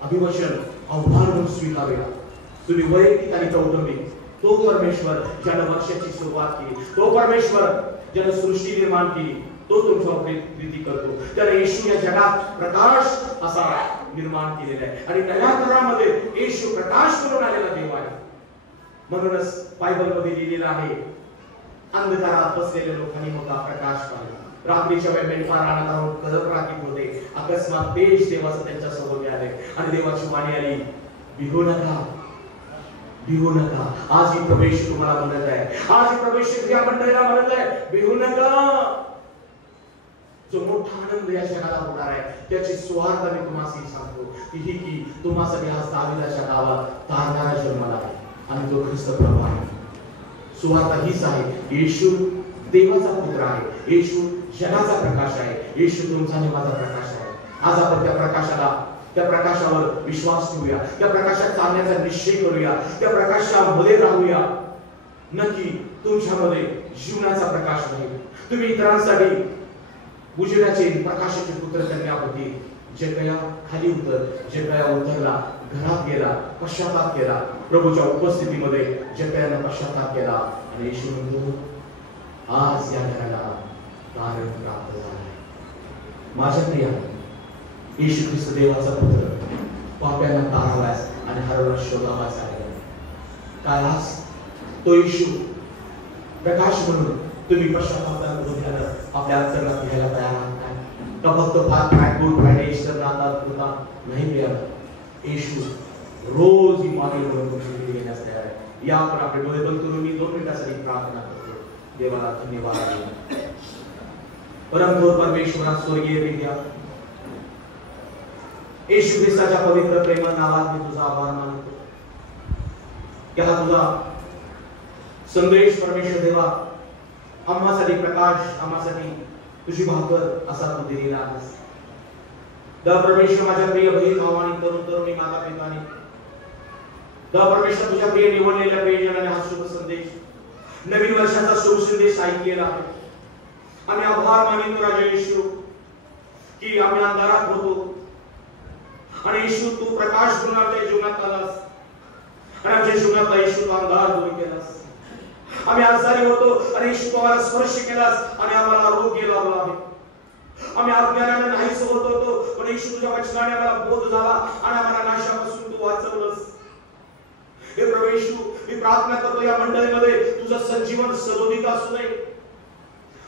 अभिवचन आव्हान म्हणून स्वीकारूया. तुम्ही वैयक्तिक आणि कौटुंबिक, तो परमेश्वर ज्याने वर्षाची सुरुवात केली, तो परमेश्वर ज्याने सृष्टी निर्माण केली, तो तुमच्यावर प्रीती करतो. त्याने येशू या जगात प्रकाश असा निर्माण केलेला आहे आणि नव्या करारामध्ये येशू प्रकाश करून आलेला देव आहे. म्हणूनच बायबल मध्ये लिहिलेलं आहे अंधकारात बसलेल्या लोकांनी मग प्रकाश पाहिला. रात्रीच्या वेळी मेंढपाळ रानात कदम राखीत होते. अकस्मात तेज देवाचं त्यांच्या समोर आले आणि देवाची वाणी आली, भिवू नका, भिवू नका. आज ही प्रवेश तुम्हाला म्हणत आहे, आज ही प्रवेश या मंडळीला म्हणत आहे, भिवू नका. जो मोठा आनंद या जगाला होणार आहे त्याची सुवार्ता मी तुम्हाला सांगतो की तुम्हासाठी आज दाविदाच्या गावात तारणारा जन्माला आहे आणि तो ख्रिस्त प्रभू आहे. सुवार्ता हीच आहे, येशू देवाचा पुत्र आहे, येशू जगाचा प्रकाश आहे, येशू तुमचा आणि माझा प्रकाश आहे. आज आपण त्या प्रकाशावर विश्वास ठेवूया, त्या प्रकाशात चालण्याचा निश्चय करूया, त्या प्रकाशामध्ये राहूया. नक्की तुमच्यामध्ये जीवनाचा प्रकाश राहील. तुम्ही इतरांसाठी उजेडाचे प्रकाशाचे पुत्र कन्या होती. जकया खाली जकया उतरला, घरात गेला, पश्चाताप केला. प्रभूच्या उपस्थितीमध्ये जकयाने पश्चाताप केला आणि येशू म्हणतो आज या घराला तारण प्राप्त झाले. माझ्या प्रियाने येशू ख्रिस्त देवाचा पुत्र पाप्यांना तारावास आणि हरवला शोधावास आहे. काय आज तो येशू प्रकाश म्हणून तुम्ही पश्चातापानं आपल्या अंतर्गत घ्यायला तयार आहात काय? का फक्त गुड फ्रायडे ईस्टर नाताळ नाही मिळालं. येशू रोज ही मागणी म्हणून तुमची घेण्यास तयार आहे. या आपण आपले डोळे बंद करून मी 2 मिनिटासाठी प्रार्थना करतो. देवाला धन्यवाद. परमथोर परमेश्वरा, स्वर्गीय पित्या, येशू ख्रिस्ताच्या पवित्र प्रेमळ नावात मी तुझा आभार मानतो. हा तुझा संदेश परमेश्वर देवा आम्हासाठी प्रकाश, आम्हासाठी तुझी भाकर असा तू दिलेला आहेस. परमेश्वर माझ्या प्रिय बहीण भावांनी, तरुण तरुणी, माता पितांनी, परमेश्वर तुझ्या प्रिय निवडलेल्या प्रियजनाने हा शुभ संदेश, नवीन वर्षाचा शुभ संदेश ऐकलेला आहे. आम्ही आभार मानितो राजा येशू की आम्ही अंधारात होतो आणि येशू तू प्रकाश बनून आमच्या जीवनात आलास आणि आमच्या जीवनातला येशू तू अंधार दूर केलास. आम्ही आजारी होतो आणि येशू तू आम्हाला स्पर्श केलास आणि आम्हाला आरोग्य लाभला आहे. आम्ही अज्ञानाने नाहीच होत होतो पण येशू तुझ्या वचनाने आम्हाला बोध झाला आणि आम्हाला नाशापासून तू वाचवलंस. हे प्रभू येशू, मी प्रार्थना करतो या मंडळीमध्ये तुझं संजीवन सदोदित असू नये.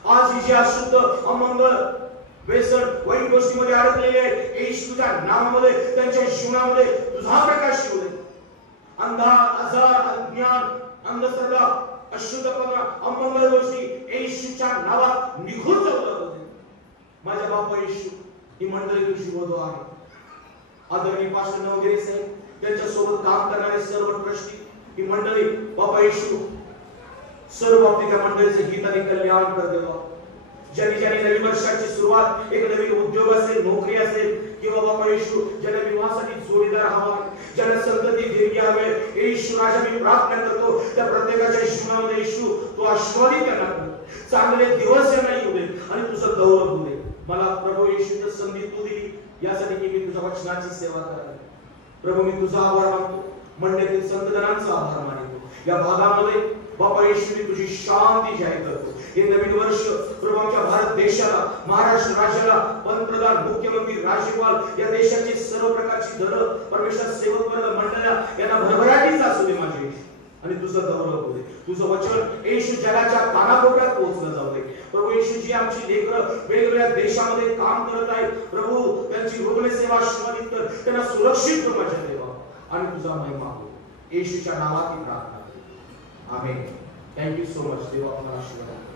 आज ही जी अशुद्ध, अमंगल, व्यसन, वाईट गोष्टीमध्ये अडकलेले आहेत, येशू तुझ्या नामामध्ये त्यांच्या जीवनामध्ये तुझा प्रकाश येऊ दे. अंधार, आजार, अज्ञान, अंधश्रद्धा, अशुद्धपणा, अमंगल गोष्टी येशूच्या नावात निघून जाऊ दे. माझ्या बापा येशू, ही मंडळी तुझी वधू आहे. आदरणीय पास्टर नवगिरे साहेब, त्यांच्या सोबत काम करणारे सर्व ट्रस्टी, ही मंडळी बापा येशू सर्व बाबतीत त्या मंडळीचे हित आणि कल्याण कर देवा. ज्यांनी नवीन वर्षाची सुरुवात, एक नवीन उद्योग असेल, नोकरी असेल किंवा बापा येशू ज्यांना विवाहासाठी जोडीदार हवा, ज्यांना संतती दीर्घ हवे, येशू राजा मी प्रार्थना करतो त्या प्रत्येकाच्या जीवनामध्ये येशू तू आशीर्वादित करणार, चांगले दिवस यांना येऊ दे आणि तुझं गौरव होऊ दे. मला प्रभू येशूची संधी तू दिली यासाठी की मी तुझ्या वचनाची सेवा करावी. प्रभू मी तुझा आभार मानतो, मंडळीतील संतजनांचा आभार मानतो. या भागामध्ये बापा येशू मी तुझी शांती जाहीर करतो. हे नवीन वर्ष प्रभू आमच्या भारत देशाला, महाराष्ट्र राज्याला, पंतप्रधान, मुख्यमंत्री, राज्यपाल या देशाची सर्व प्रकारची धन, परमेश्वर सेवक वर्ग, मंडळ्या यांना भरभराटीच असू दे माझे आणि तुझं गौरव होऊ दे. तुझं वचन येशू जगाच्या कानाकोपऱ्यात पोहोचलं जाऊ दे. प्रभू येशू जी आमची लेकरं वेगवेगळ्या देशामध्ये काम करत आहेत, प्रभू त्यांची रुग्णसेवा आशीर्वादित कर, त्यांना सुरक्षित कर माझ्या देवा आणि तुझा महिमा हो. येशूच्या नावात ही प्रार्थना. आमेन. Thank you so much. देवा आपल्याला आशीर्वाद.